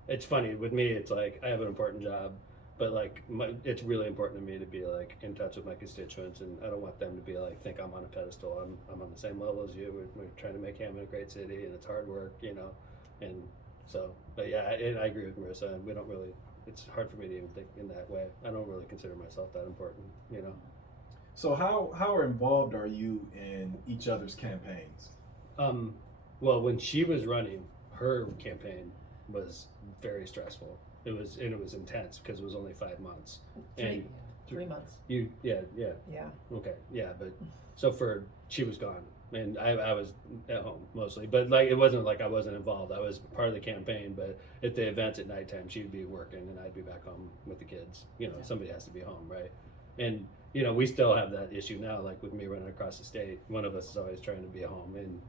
It's funny with me. It's like I have an important job, but like it's really important to me to be like in touch with my constituents, and I don't want them to be like think I'm on a pedestal. I'm on the same level as you. We're trying to make Hammond a great city, and it's hard work, and so. But yeah, and I agree with Marissa. And we don't really. It's hard for me to even think in that way. I don't really consider myself that important, So how involved are you in each other's campaigns? Well, when she was running, her campaign was very stressful. It was intense because it was only 5 months. And 3 months. yeah, Yeah. okay, yeah. But so she was gone, and I was at home mostly. But like it wasn't like I wasn't involved. I was part of the campaign, but at the events at nighttime, she'd be working, and I'd be back home with the kids. Somebody has to be home, right? And we still have that issue now. Like with me running across the state, one of us is always trying to be at home, and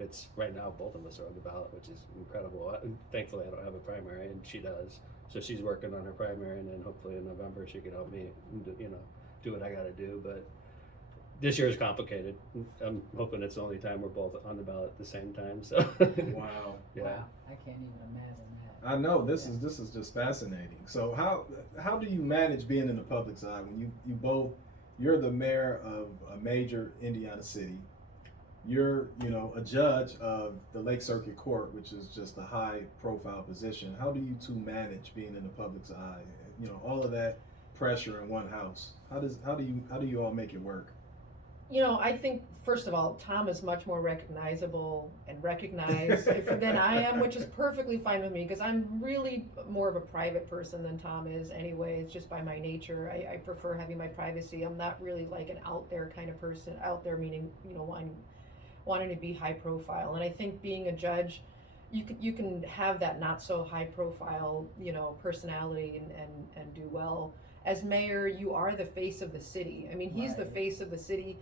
it's right now both of us are on the ballot, which is incredible. Thankfully, I don't have a primary, and she does. So she's working on her primary, and then hopefully in November she can help me, do what I got to do. But this year is complicated. I'm hoping it's the only time we're both on the ballot at the same time. So Wow. yeah. Wow, I can't even imagine that. I know this is just fascinating. So how do you manage being in the public's eye when you're the mayor of a major Indiana city, you're a judge of the Lake Circuit Court, which is just a high profile position. How do you two manage being in the public's eye? All of that pressure in one house. How do you all make it work? I think first of all, Tom is much more recognizable and recognized than I am, which is perfectly fine with me because I'm really more of a private person than Tom is anyway. It's just by my nature. I prefer having my privacy. I'm not really like an out there kind of person. Out there meaning, wanting to be high profile. And I think being a judge, you can have that not so high profile, personality and do well. As mayor, you are the face of the city. I mean, he's the Right. face of the city.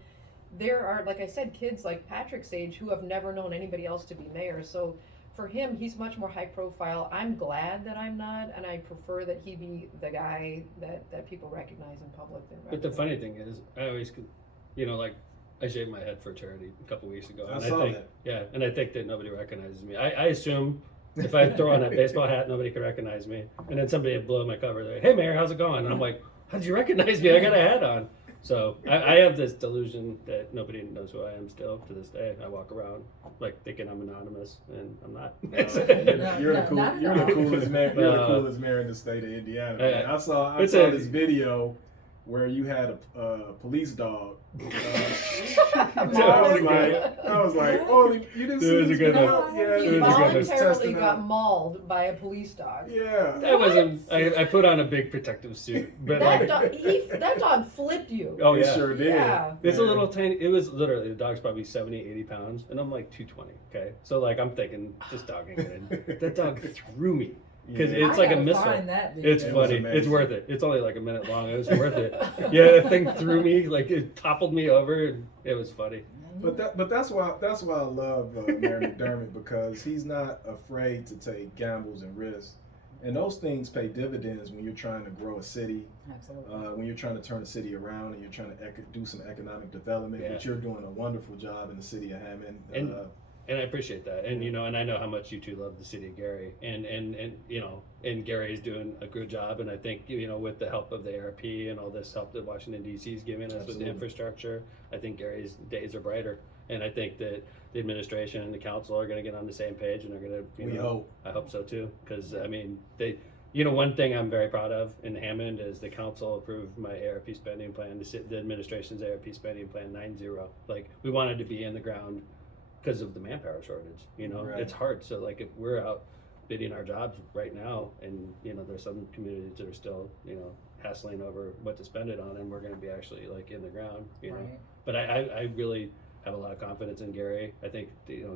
There are, like I said, kids like Patrick's age who have never known anybody else to be mayor. So for him, he's much more high profile. I'm glad that I'm not, and I prefer that he be the guy that people recognize in public. But the funny thing is, I always, like, I shaved my head for charity a couple weeks ago. I And saw think, that. Yeah, and I think that nobody recognizes me. I assume if I throw on that baseball hat, nobody could recognize me. And then somebody would blow my cover. They're like, "Hey, Mayor, how's it going?" And I'm like, "How did you recognize me? I got a hat on." So I have this delusion that nobody knows who I am still to this day. I walk around like thinking I'm anonymous, and I'm not. You're the not coolest man. You're the Uh, coolest mayor in the state of Indiana. Man. I saw it's this video where you had a police dog. I was like, oh, you didn't see It was this a good video? one. Yeah, It He was a good one. voluntarily got mauled by a police dog. Yeah. That wasn't. I put on a big protective suit, but That like, that dog flipped you. oh He yeah, sure did. Yeah. it's a Yeah. little tiny. It was literally the dog's probably 70, 80 pounds, and I'm like 220. Okay, so like I'm thinking this dog ain't good. That dog threw me because Yeah. it's like a gotta missile. find that video. It's It was funny. It's amazing. worth it. It's only like a minute long. It was worth it. Yeah, the thing threw me, like it toppled me over, and it was funny. But that's why I love Mayor McDermott, because he's not afraid to take gambles and risks, and those things pay dividends when you're trying to grow a city, Absolutely. when you're trying to turn a city around, and you're trying to do some economic development. Yeah. But you're doing a wonderful job in the city of Hammond. And I appreciate that, and and I know how much you two love the city of Gary, and and Gary is doing a good job, and I think with the help of the ARP and all this help that Washington D.C. is giving us with Absolutely. the infrastructure, I think Gary's days are brighter, and I think that the administration and the council are going to get on the same page, and they're going to. We hope. I hope so too, because I mean they. One thing I'm very proud of in Hammond is the council approved my ARP spending plan, the administration's ARP spending plan 9-0. Like we wanted to be in the ground because of the manpower shortage. Right. It's hard. So like if we're out bidding our jobs right now, and there's some communities that are still hassling over what to spend it on, and we're going to be actually like in the ground. Right. But I really have a lot of confidence in Gary. I think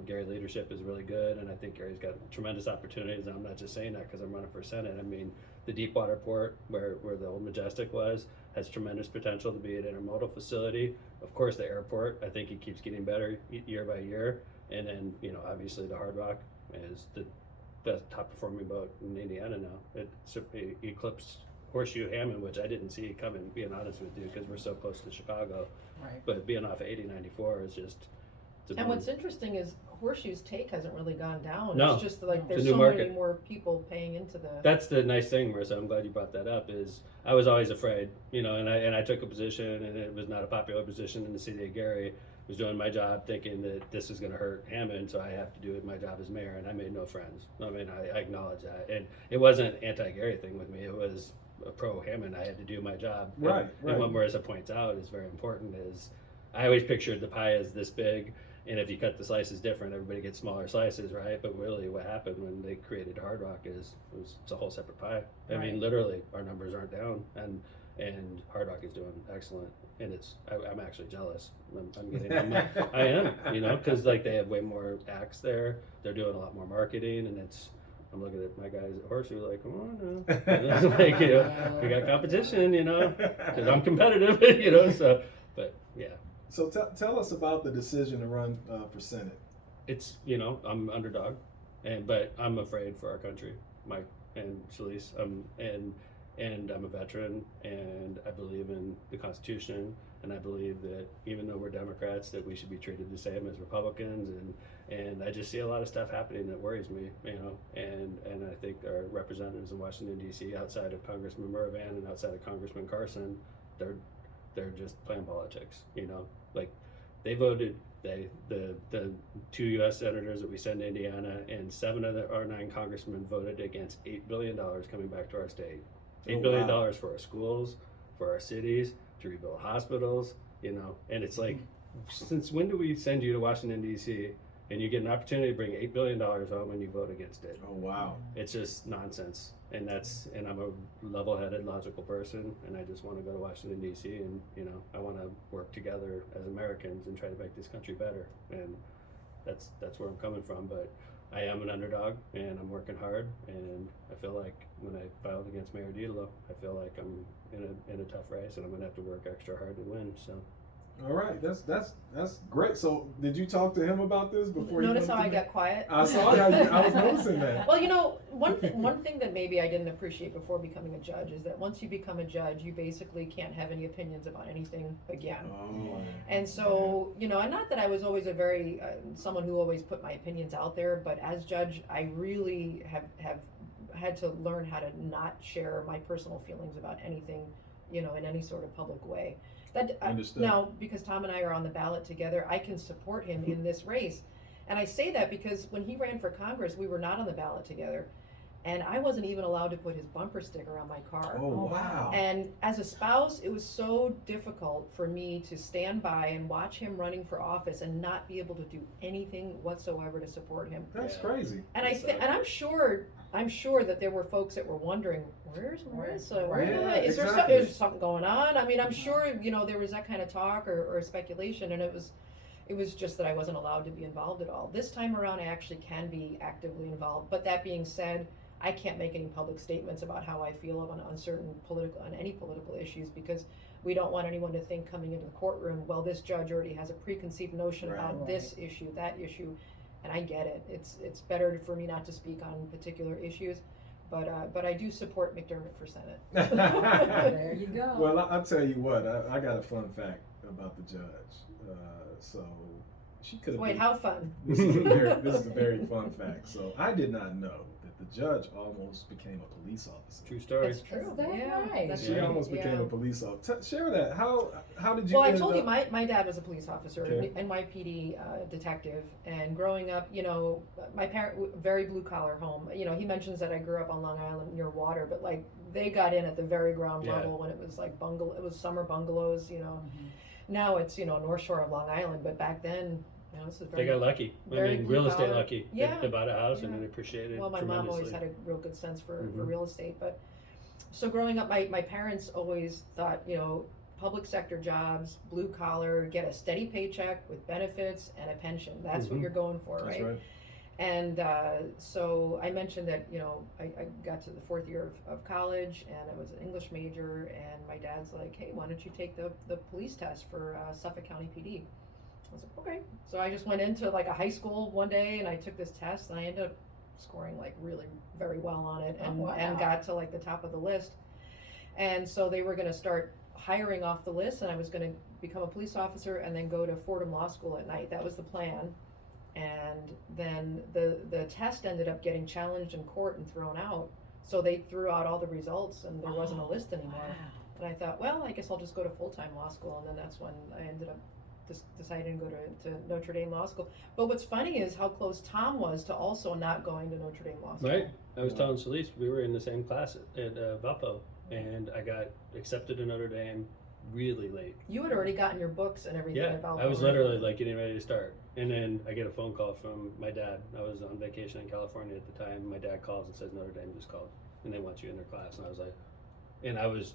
Gary leadership is really good, and I think Gary's got tremendous opportunities. And I'm not just saying that because I'm running for Senate. I mean, the Deepwater Port, where the old Majestic was, has tremendous potential to be an intermodal facility. Of course, the airport, I think it keeps getting better year by year. And then, obviously the Hard Rock is the best top performing boat in Indiana now. It eclipsed Horseshoe Hammond, which I didn't see coming, being honest with you, because we're so close to Chicago. Right. But being off 8094 is just. And what's interesting is Horseshoe's take hasn't really gone down. No. It's just like It's there's a new so market. many more people paying into the. That's the nice thing, Marissa. I'm glad you brought that up. Is I was always afraid, and I took a position, and it was not a popular position in the city of Gary. I was doing my job thinking that this is going to hurt Hammond, so I have to do my job as mayor, and I made no friends. I mean, I acknowledge that, and it wasn't an anti-Gary thing with me. It was a pro-Hammond. I had to do my job. Right. And what Marissa points out is very important. Is I always pictured the pie as this big. And if you cut the slices different, everybody gets smaller slices, right? But really what happened when they created Hard Rock it's a whole separate pie. I Right. mean, literally, our numbers aren't down, and Hard Rock is doing excellent. And I'm actually jealous. I am, because like they have way more acts there. They're doing a lot more marketing, and I'm looking at my guys at Horseshoe like, come on now. It's like, we got competition, because I'm competitive, so, but yeah. So tell us about the decision to run for Senate. It's I'm underdog, but I'm afraid for our country, Mike and Shalise. And I'm a veteran, and I believe in the Constitution, and I believe that even though we're Democrats, that we should be treated the same as Republicans, and I just see a lot of stuff happening that worries me, and I think our representatives in Washington D.C. outside of Congressman Murvan and outside of Congressman Carson, they're just playing politics, like they voted. The 2 U.S. senators that we send to Indiana and 7 of our 9 congressmen voted against $8 billion coming back to our state. $8 billion for our schools, for our cities, to rebuild hospitals, and it's like, since when do we send you to Washington D.C. and you get an opportunity to bring $8 billion home and you vote against it? Oh wow! It's just nonsense, and I'm a level-headed, logical person, and I just want to go to Washington D.C. and I want to work together as Americans and try to make this country better, and that's where I'm coming from. But I am an underdog, and I'm working hard, and I feel like when I filed against Mayor Dietlow, I feel like I'm in a tough race, and I'm gonna have to work extra hard to win. So. All right, that's great. So, did you talk to him about this before? Notice you how I got quiet? I saw how I was noticing that. Well, one thing that maybe I didn't appreciate before becoming a judge is that once you become a judge, you basically can't have any opinions about anything again. Oh. And so, and not that I was always a very someone who always put my opinions out there, but as judge, I really have had to learn how to not share my personal feelings about anything you know, in any sort of public way. That Understood. now, because Tom and I are on the ballot together, I can support him in this race. And I say that because when he ran for Congress, we were not on the ballot together. And I wasn't even allowed to put his bumper sticker on my car. Oh, wow. And as a spouse, it was so difficult for me to stand by and watch him running for office and not be able to do anything whatsoever to support him. That's Yeah. crazy. And I'm sure that there were folks that were wondering, where's Marissa? Yeah, Is exactly. there something going on? I mean, I'm sure, you know, there was that kind of talk or speculation, and it was just that I wasn't allowed to be involved at all. This time around, I actually can be actively involved. But that being said, I can't make any public statements about how I feel on any political issues, because we don't want anyone to think coming into the courtroom, well, this judge already has a preconceived notion Right. about this issue, that issue, and I get it. It's better for me not to speak on particular issues, but I do support McDermott for Senate. There you go. Well, I'll tell you what. I got a fun fact about the judge. So she could have. Wait, how fun? This is a very fun fact. So I did not know that the judge almost became a police officer. True story. That's true. Is that Yeah, right? that's She right. almost became Yeah. a police officer. Share that. How did you? Well, I end told you up- my dad was a police officer, Okay. NYPD detective, and growing up, you know, my very blue collar home. You know, he mentions that I grew up on Long Island near water, but like they got in at the very ground Yeah. level when it was like it was summer bungalows. You know, Mhm. now it's, you know, North Shore of Long Island, but back then, you know, this is They got lucky. very Real estate blue-collar. lucky. Yeah. They bought a house and Yeah. then appreciated Well, my mom always tremendously. had a real good sense for Mhm. real estate. But so growing up, my parents always thought, you know, public sector jobs, blue collar, get a steady paycheck with benefits and a pension. That's what Mhm. you're going for, That's right? right. And so I mentioned that, you know, I got to the fourth year of college, and I was an English major, and my dad's like, hey, why don't you take the police test for Suffolk County PD? I was like, okay. So I just went into like a high school one day, and I took this test, and I ended up scoring like really very well on it, and, Oh, wow. and got to like the top of the list. And so they were going to start hiring off the list, and I was going to become a police officer and then go to Fordham Law School at night. That was the plan. And then the test ended up getting challenged in court and thrown out. So they threw out all the results, and there wasn't a list anymore. Wow. And I thought, well, I guess I'll just go to full-time law school. And then that's when I ended up deciding to go to Notre Dame Law School. But what's funny is how close Tom was to also not going to Notre Dame Law School. Right. I was telling Celeste, we were in the same class at Valpo, and I got accepted to Notre Dame really late. You had already gotten your books and everything Yeah, about I was literally like getting ready to start. And then I get a phone call from my dad. I was on vacation in California at the time. My dad calls and says Notre Dame just called and they want you in their class. And I was like, and I was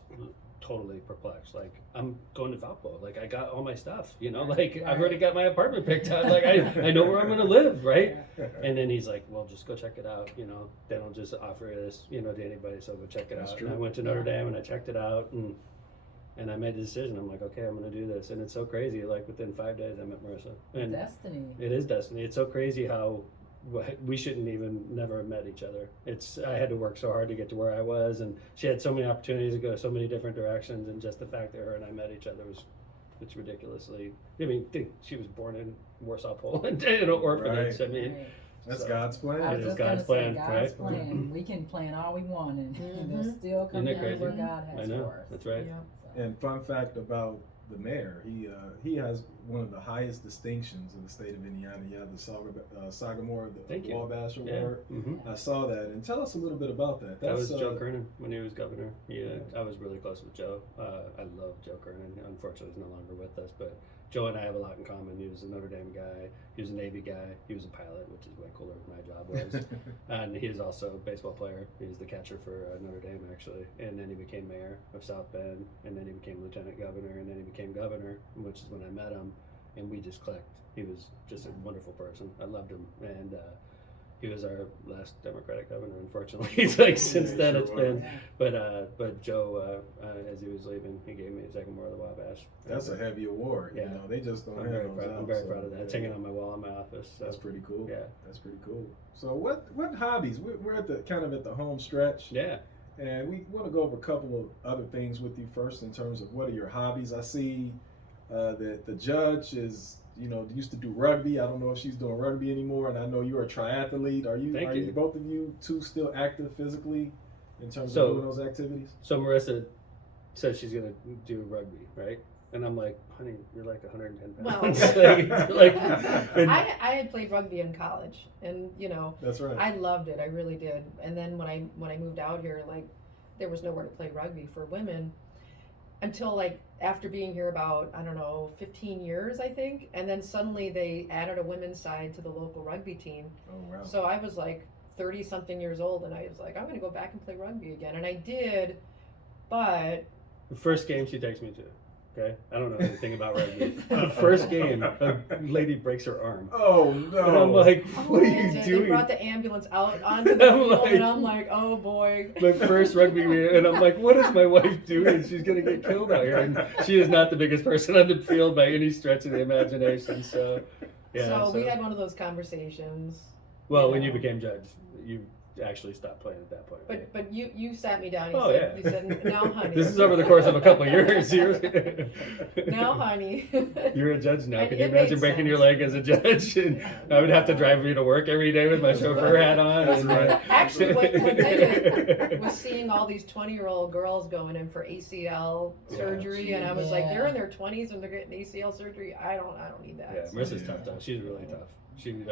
totally perplexed. Like, I'm going to Valpo. Like, I got all my stuff, you know, like I've already got my apartment picked out. Like, I know where I'm going to live, right? And then he's like, well, just go check it out. You know, they don't just offer this, you know, to anybody. So go check it That's out. true. And I went to Notre Dame and I checked it out, and I made the decision. I'm like, okay, I'm going to do this. And it's so crazy. Like, within 5 days, I met Marissa. And Destiny. it is destiny. It's so crazy how we shouldn't even never have met each other. I had to work so hard to get to where I was, and she had so many opportunities to go so many different directions, and just the fact that her and I met each other it's ridiculously. I mean, think she was born in Warsaw, Poland, in an orphanage. Right. I mean, Right. That's So, God's plan. I It was is just God's gonna plan, say, God's right? plan. We can plan all we want, and they'll Mhm. still come Isn't it down crazy? where God has I know. for us. That's right. Yeah. So, And fun fact about the mayor, he has one of the highest distinctions in the state of Indiana. He had the Sagamore Thank you. Wabash Yeah. Award. hmm I saw that, and tell us a little bit about that. That was Joe uh, Kernan when he was governor. I was really close with Joe. I love Joe Kernan. Unfortunately, he's no longer with us, but Joe and I have a lot in common. He was a Notre Dame guy. He was a Navy guy. He was a pilot, which is way cooler than my job was. And he is also a baseball player. He was the catcher for Notre Dame, actually. And then he became mayor of South Bend. And then he became lieutenant governor. And then he became governor, which is when I met him. And we just clicked. He was just a wonderful person. I loved him. And he was our last Democratic governor, unfortunately. It's like since Yeah, then sure it's was. been. yeah. But Joe, as he was leaving, he gave me a Sagamore of the Wabash. That's a heavy award. Yeah. You know, they just don't I'm have very those proud. out, I'm very so, proud of that. It's yeah. hanging on my wall in my office. So. That's pretty cool. Yeah. That's pretty cool. So what hobbies? We're at the kind of at the home stretch. Yeah. And we want to go over a couple of other things with you first in terms of what are your hobbies. I see that the judge is, used to do rugby. I don't know if she's doing rugby anymore. And I know you're a triathlete. Are you both of you two still active physically in terms of doing those activities? So Marissa says she's gonna do rugby, right? And I'm like, honey, you're like 110 Well, pounds. And I had played rugby in college, and That's right. I loved it. I really did. And then when I moved out here, like there was nowhere to play rugby for women until like after being here about, I don't know, 15 years, I think. And then suddenly they added a women's side to the local rugby team. Oh wow. So I was like 30 something years old, and I was like, I'm going to go back and play rugby again. And I did, but the first game she takes me to, okay? I don't know anything about rugby. The first game, a lady breaks her arm. Oh no. And I'm like, what are they you did. doing? They brought the ambulance out onto the I'm field, like- and I'm like, oh boy. My first rugby game, and I'm like, what is my wife doing? She's gonna get killed out here. And she is not the biggest person on the field by any stretch of the imagination. So, yeah. So we had one of those conversations. Well, you when know. you became judge, you actually stopped playing at that point. Right? But you sat me down. Oh, yeah. You said, now, honey. This is over the course of a couple of years. Now, honey. You're a judge now. And Can you it imagine made breaking your sense. leg as a judge? And I would have to drive you to work every day with my chauffeur hat on. That's and, right. Actually, what did it was seeing all these 20-year-old girls going in for ACL Yeah. surgery, and I was like, Yeah. they're in their 20s and they're getting ACL surgery. I don't need that. Yeah, Marissa's Yeah. tough though. She's really tough. She may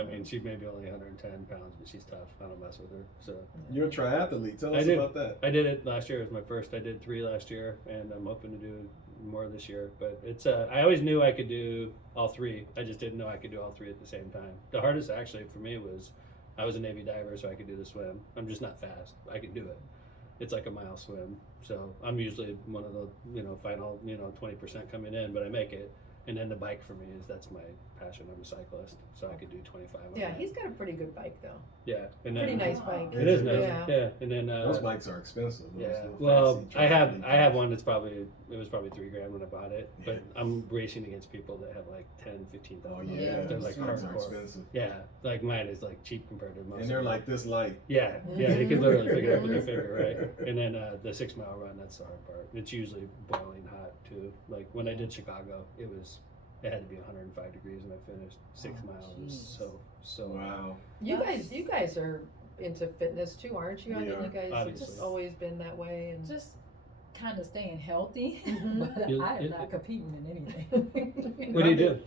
be only 110 pounds, but she's tough. I don't mess with her. So You're a triathlete. Tell I us did. about that. I did it last year. It was my first. I did 3 last year, and I'm hoping to do more this year. But it's I always knew I could do all 3. I just didn't know I could do all 3 at the same time. The hardest actually for me was I was a Navy diver, so I could do the swim. I'm just not fast. I can do it. It's like a mile swim. So I'm usually one of the final 20% coming in, but I make it. And then the bike for me that's my passion. I'm a cyclist, so I could do 25. on Yeah, that. he's got a pretty good bike though. Yeah, and then Pretty nice bike. It is nice. Yeah. Yeah, and then Those bikes are expensive. Those yeah. little Well, fancy I have triathlete one that's probably $3,000 when I bought it, but Yeah. I'm racing against people that have like 10, 15,000. Oh yeah, Yeah, they're those like bikes are hardcore. expensive. Yeah, like mine is like cheap compared to most. And they're of them. like this light. Yeah, you can literally pick it up with your finger, right? And then the 6 mile run, that's the hard part. It's usually boiling hot too. Like when I did Chicago, it had to be 105 degrees when I finished. 6 Oh, miles was jeez. so. Wow. You Nice. guys are into fitness too, aren't you? I We mean, are, you guys have obviously. just always been that way. And Just kind of staying healthy, Mhm. but You- I am it- not competing in anything. What do you do?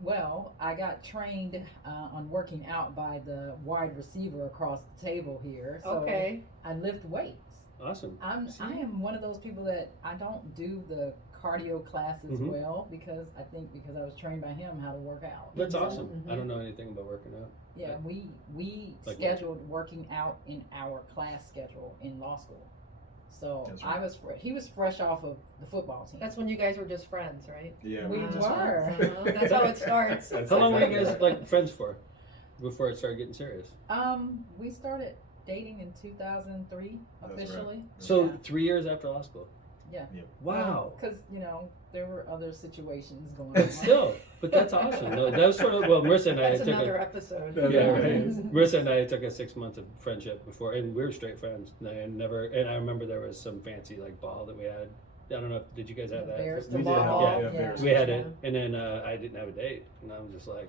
Well, I got trained on working out by the wide receiver across the table here. So okay. I lift weights. Awesome. I am one of those people that I don't do the cardio classes Mhm. well because I was trained by him how to work out. That's So, awesome. Mhm. I don't know anything about working out. Yeah, we Like scheduled working out in our class schedule in law school. So That's I right. was he was fresh off of the football team. That's when you guys were just friends, right? Yeah. We we're just were. friends. That's how it starts. How long were you guys like friends for before it started getting serious? We started dating in 2003 That's right. officially. So Yeah. 3 years after law school. Yeah. Wow. Because there were other situations going on. But still, but that's awesome. No, that was sort of Marissa and I That's took another a, episode. yeah, Right. right. Marissa and I took a 6 months of friendship before, and we were straight friends. And I remember there was some fancy like ball that we had. I don't know. Did you guys have that? Bears We to did have ball. yeah, yeah, Bears. We had it, and then I didn't have a date, and I was just like,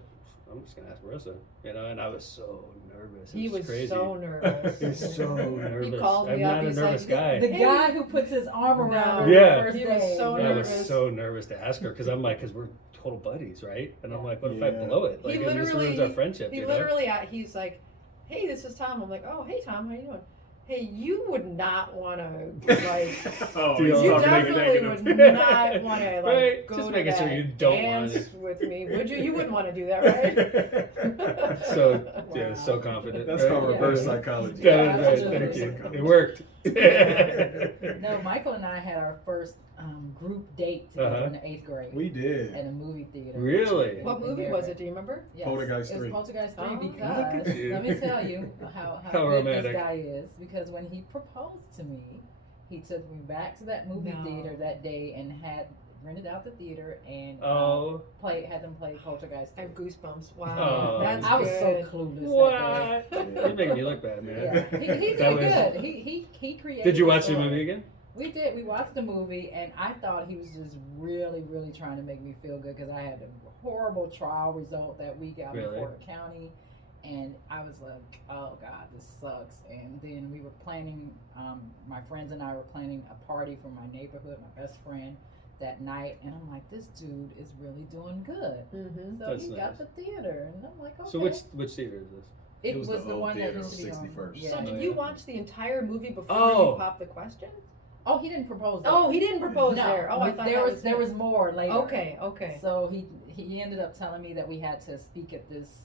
I'm just gonna ask Marissa, and I was so nervous. It He was crazy. so nervous. He was so nervous. called me I'm up, not a he's nervous like, guy. The Hey. guy who puts his arm around her No. Yeah. the first He was day. so I was nervous. so nervous to ask her because we're total buddies, right? And I'm like, what if I Yeah. blow it? Like, He and this ruins literally- our friendship. He you know? literally, he's like, "Hey, this is Tom." I'm like, "Oh, hey Tom, how you doing?" Hey, you would not want to like. Oh, You he's You talking definitely negative. would not want to like Right, go just to making that sure you don't dance wanna. with me, would you? You wouldn't want to do that, right? So yeah, Wow. so confident. That's right? called reverse Yeah. psychology. Yeah, Yeah, right, absolutely. thank you. It worked. No, Michael and I had our first group date together Uh-huh. in the 8th grade We did. at a movie theater. Really? What movie was it? Do you remember? Yes. Poltergeist It 3. was Poltergeist 3 Oh. because, Look at you. let me tell you how How good romantic. this guy is. Because when he proposed to me, he took me back to that movie No. theater that day and had rented out the theater and Oh, had them play Poltergeist I 3. have goosebumps. Wow, Oh. that's I was good. so clueless what? that Yeah. You're making me look bad, day. man. Yeah, he That did was- good. He created. Did you the watch the story. movie again? We did. We watched the movie, and I thought he was just really, really trying to make me feel good because I had a horrible trial result that week out Really? in Porter County, And I was like, oh God, this sucks. And then we were planning, my friends and I were planning a party for my neighborhood, my best friend, that night. And I'm like, this dude is really doing good. Mm-hmm. So That's he nice. got the theater. And I'm like, okay. So which theater is this? It was was the the old one that theater used to be on on. 61st. Yeah. So Oh, did yeah. you watch the entire movie before Oh. you popped the question? Oh, he didn't propose that. Oh, he didn't propose no, there. Oh, I thought there that was there was more later. Okay, okay. So he ended up telling me that we had to speak at this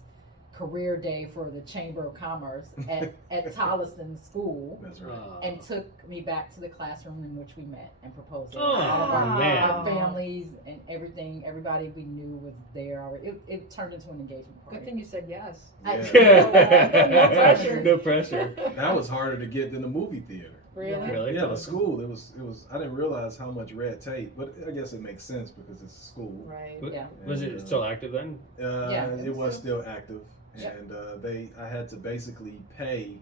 career day for the Chamber of Commerce at Tolleson School, That's right. and took me back to the classroom in which we met and proposed. Oh, All of our, man. our families and everything, everybody we knew was there already. It turned into an engagement party. Good thing you said yes. Yeah. No pressure. No pressure. That was harder to get than the movie theater. Really? Really? Yeah, the school. It was. I didn't realize how much red tape, but I guess it makes sense because it's a school. Right. Yeah. Was it still active then? Yeah, It was still active, Yep. and I had to basically pay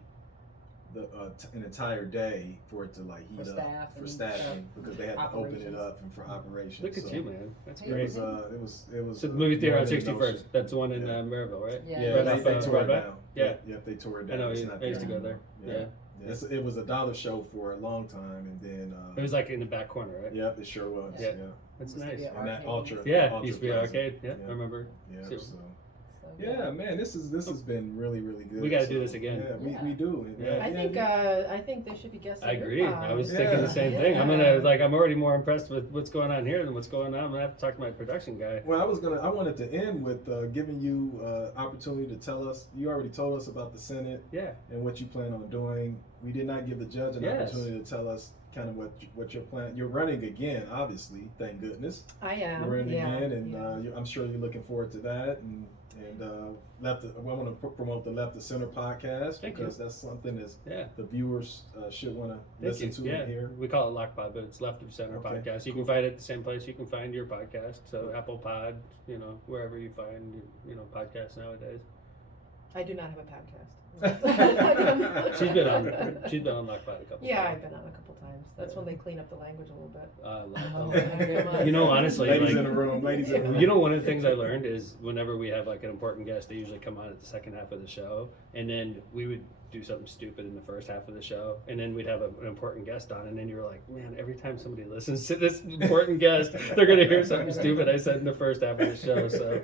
an entire day for it to like heat For up staff for and staffing stuff. because they had to open it Operations. up and for operations. Look at so you, man. That's Hey, great. It was. So the movie theater more on than 61st. notion. That's the one in Yeah. Maryville, right? Yeah. Yeah, Right they off, tore it Broadway? down. Yeah. Yep, they tore it I down. know. It's I not used to there go there. anymore. Yeah. It was a dollar show for a long time, and then It was like in the back corner, right? Yep, it sure was. Yeah. Yeah, That's Used to nice. be an and that arcade. ultra. Yeah, ultra used to be an plaza. arcade. Yeah, Yeah. I remember. Yeah, So- so. So, Yeah, man, this has been really good. We gotta do So, this again. Yeah, Yeah. we do. And, Yeah. I think they should be guests. I on your agree. I was thinking Yeah. the same thing. I'm already more impressed with what's going on here than what's going on. I'm gonna have to talk to my production guy. Well, I wanted to end with giving you opportunity to tell us. You already told us about the Senate Yeah. and what you plan on doing. We did not give the judge an Yes. opportunity to tell us kind of what your plan. You're running again, obviously. Thank goodness. I am. You're running yeah. again, and yeah. I'm sure you're looking forward to that. And I want to promote the Left to Center podcast Thank you. because that's something that Yeah. the viewers should want to Thank listen you. to Yeah. and hear. We call it Lockpod, but it's Left of Center Okay. podcast. You can find it at the same place you can find your podcast. So Apple Pod, wherever you find podcasts nowadays. I do not have a podcast. She's been on Lockpod a couple. Yeah, times. I've been on a couple times. That's when they clean up the language a little bit. I love Oh, that. my goodness. Honestly, ladies like, in the room, ladies in the room. one of the things I learned is whenever we have like an important guest, they usually come on at the second half of the show, and then we would do something stupid in the first half of the show, and then we'd have an important guest on, and then you're like, man, every time somebody listens to this important guest, they're gonna hear something stupid I said in the first half of the show. So,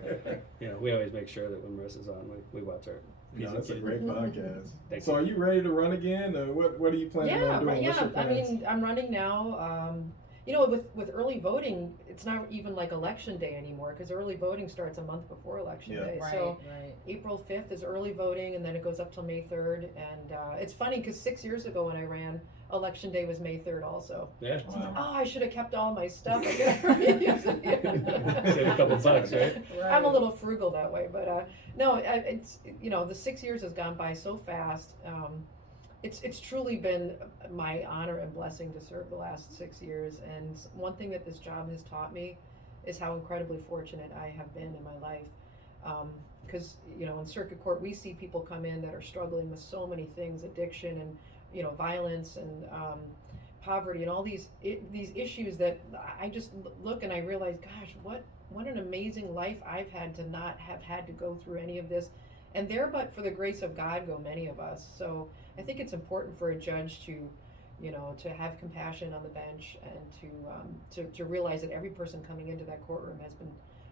we always make sure that when Marissa's on, we watch her. No, that's a great podcast. Thank So, you. are you ready to run again? Or what are you planning on doing? What's your I plans? mean, I'm running now. With early voting, it's not even like election day anymore because early voting starts a month before election Yeah. day. Right, So right. April 5th is early voting, and then it goes up till May 3rd. And it's funny because 6 years ago when I ran, election day was May 3rd also. Yeah, So I was like, Wow. oh, I should have kept all my stuff. I could use it. save a couple bucks, right? I'm a little frugal that way, but no, it's the 6 years has gone by so fast. It's truly been my honor and blessing to serve the last 6 years. And one thing that this job has taught me is how incredibly fortunate I have been in my life. Because in circuit court we see people come in that are struggling with so many things, addiction and violence and poverty and all these issues that I just look and I realize, gosh, what an amazing life I've had to not have had to go through any of this. And there, but for the grace of God, go many of us. So I think it's important for a judge to have compassion on the bench and to realize that every person coming into that courtroom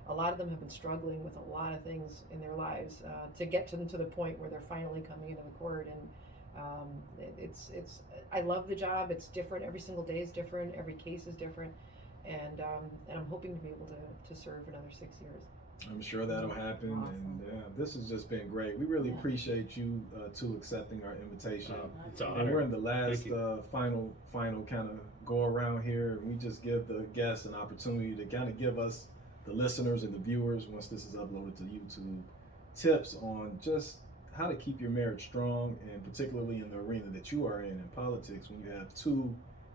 a lot of them have been struggling with a lot of things in their lives to get to them to the point where they're finally coming into the court. And I love the job. It's different. Every single day is different. Every case is different. And I'm hoping to be able to serve another 6 years. I'm sure that'll happen. Awesome. And this has just been great. We really appreciate you two accepting our invitation. It's an And we're honor. in the last Thank you. final kind of go around here. We just give the guests an opportunity to kind of give us, the listeners and the viewers, once this is uploaded to YouTube, tips on just how to keep your marriage strong, and particularly in the arena that you are in politics, when you have two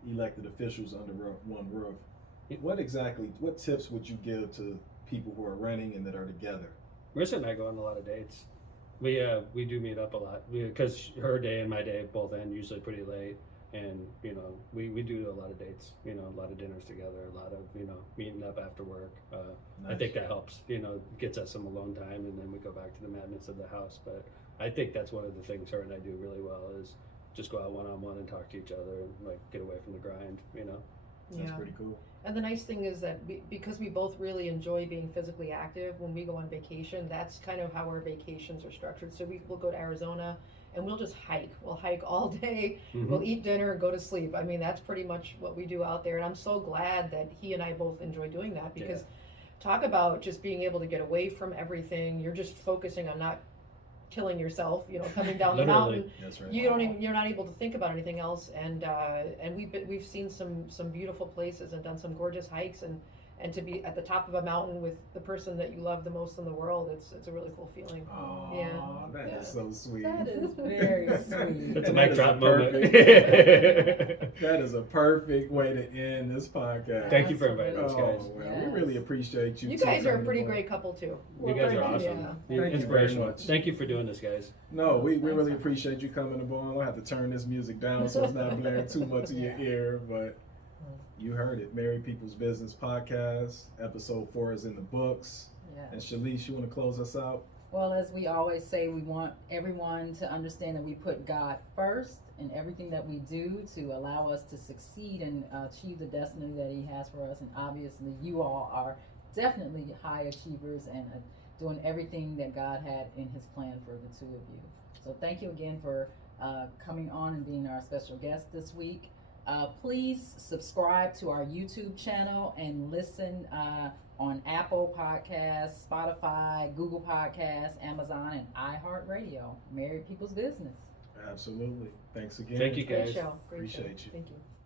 elected officials under one roof. What tips would you give to people who are running and that are together? Marissa and I go on a lot of dates. We do meet up a lot because her day and my day both end usually pretty late, and we do a lot of dates. A lot of dinners together, a lot of meeting up after work. I Nice. think that helps. Gets us some alone time, and then we go back to the madness of the house. But I think that's one of the things her and I do really well is just go out one-on-one and talk to each other and like get away from the grind, you know? That's pretty cool. And the nice thing is that because we both really enjoy being physically active, when we go on vacation, that's kind of how our vacations are structured. So we'll go to Arizona and we'll just hike. We'll hike all day. Mhm. We'll eat dinner and go to sleep. I mean, that's pretty much what we do out there. And I'm so glad that he and I both enjoy doing that because talk about just being able to get away from everything. You're just focusing on not killing yourself, you know, coming down the Literally. mountain. That's right. You're not able to think about anything else, and we've seen some beautiful places and done some gorgeous hikes, and to be at the top of a mountain with the person that you love the most in the world, it's a really cool feeling. Aw, Yeah. that is so sweet. That is very sweet. That's a And mic that is drop a moment. That is a perfect way to end this podcast. Thank you for inviting us, Oh, guys. well, Yes. we really appreciate you. You two guys are a coming pretty aboard. great couple too. You guys are thank awesome. you. You're Thank you very inspirational. much. Thank you for doing this, guys. No, we Thanks, really man. appreciate you coming aboard. I'll have to turn this music down so it's not blaring too much in your ear, but you heard it. Married People's Business Podcast. Episode 4 is in the books. Yes. And Shalice, you want to close us out? Well, as we always say, we want everyone to understand that we put God first in everything that we do to allow us to succeed and achieve the destiny that He has for us. And obviously, you all are definitely high achievers and doing everything that God had in His plan for the two of you. So thank you again for coming on and being our special guest this week. Please subscribe to our YouTube channel and listen on Apple Podcasts, Spotify, Google Podcasts, Amazon, and iHeartRadio. Married People's Business. Absolutely. Thanks again. Thank you, Great guys. show. Great show. Appreciate you. Thank you.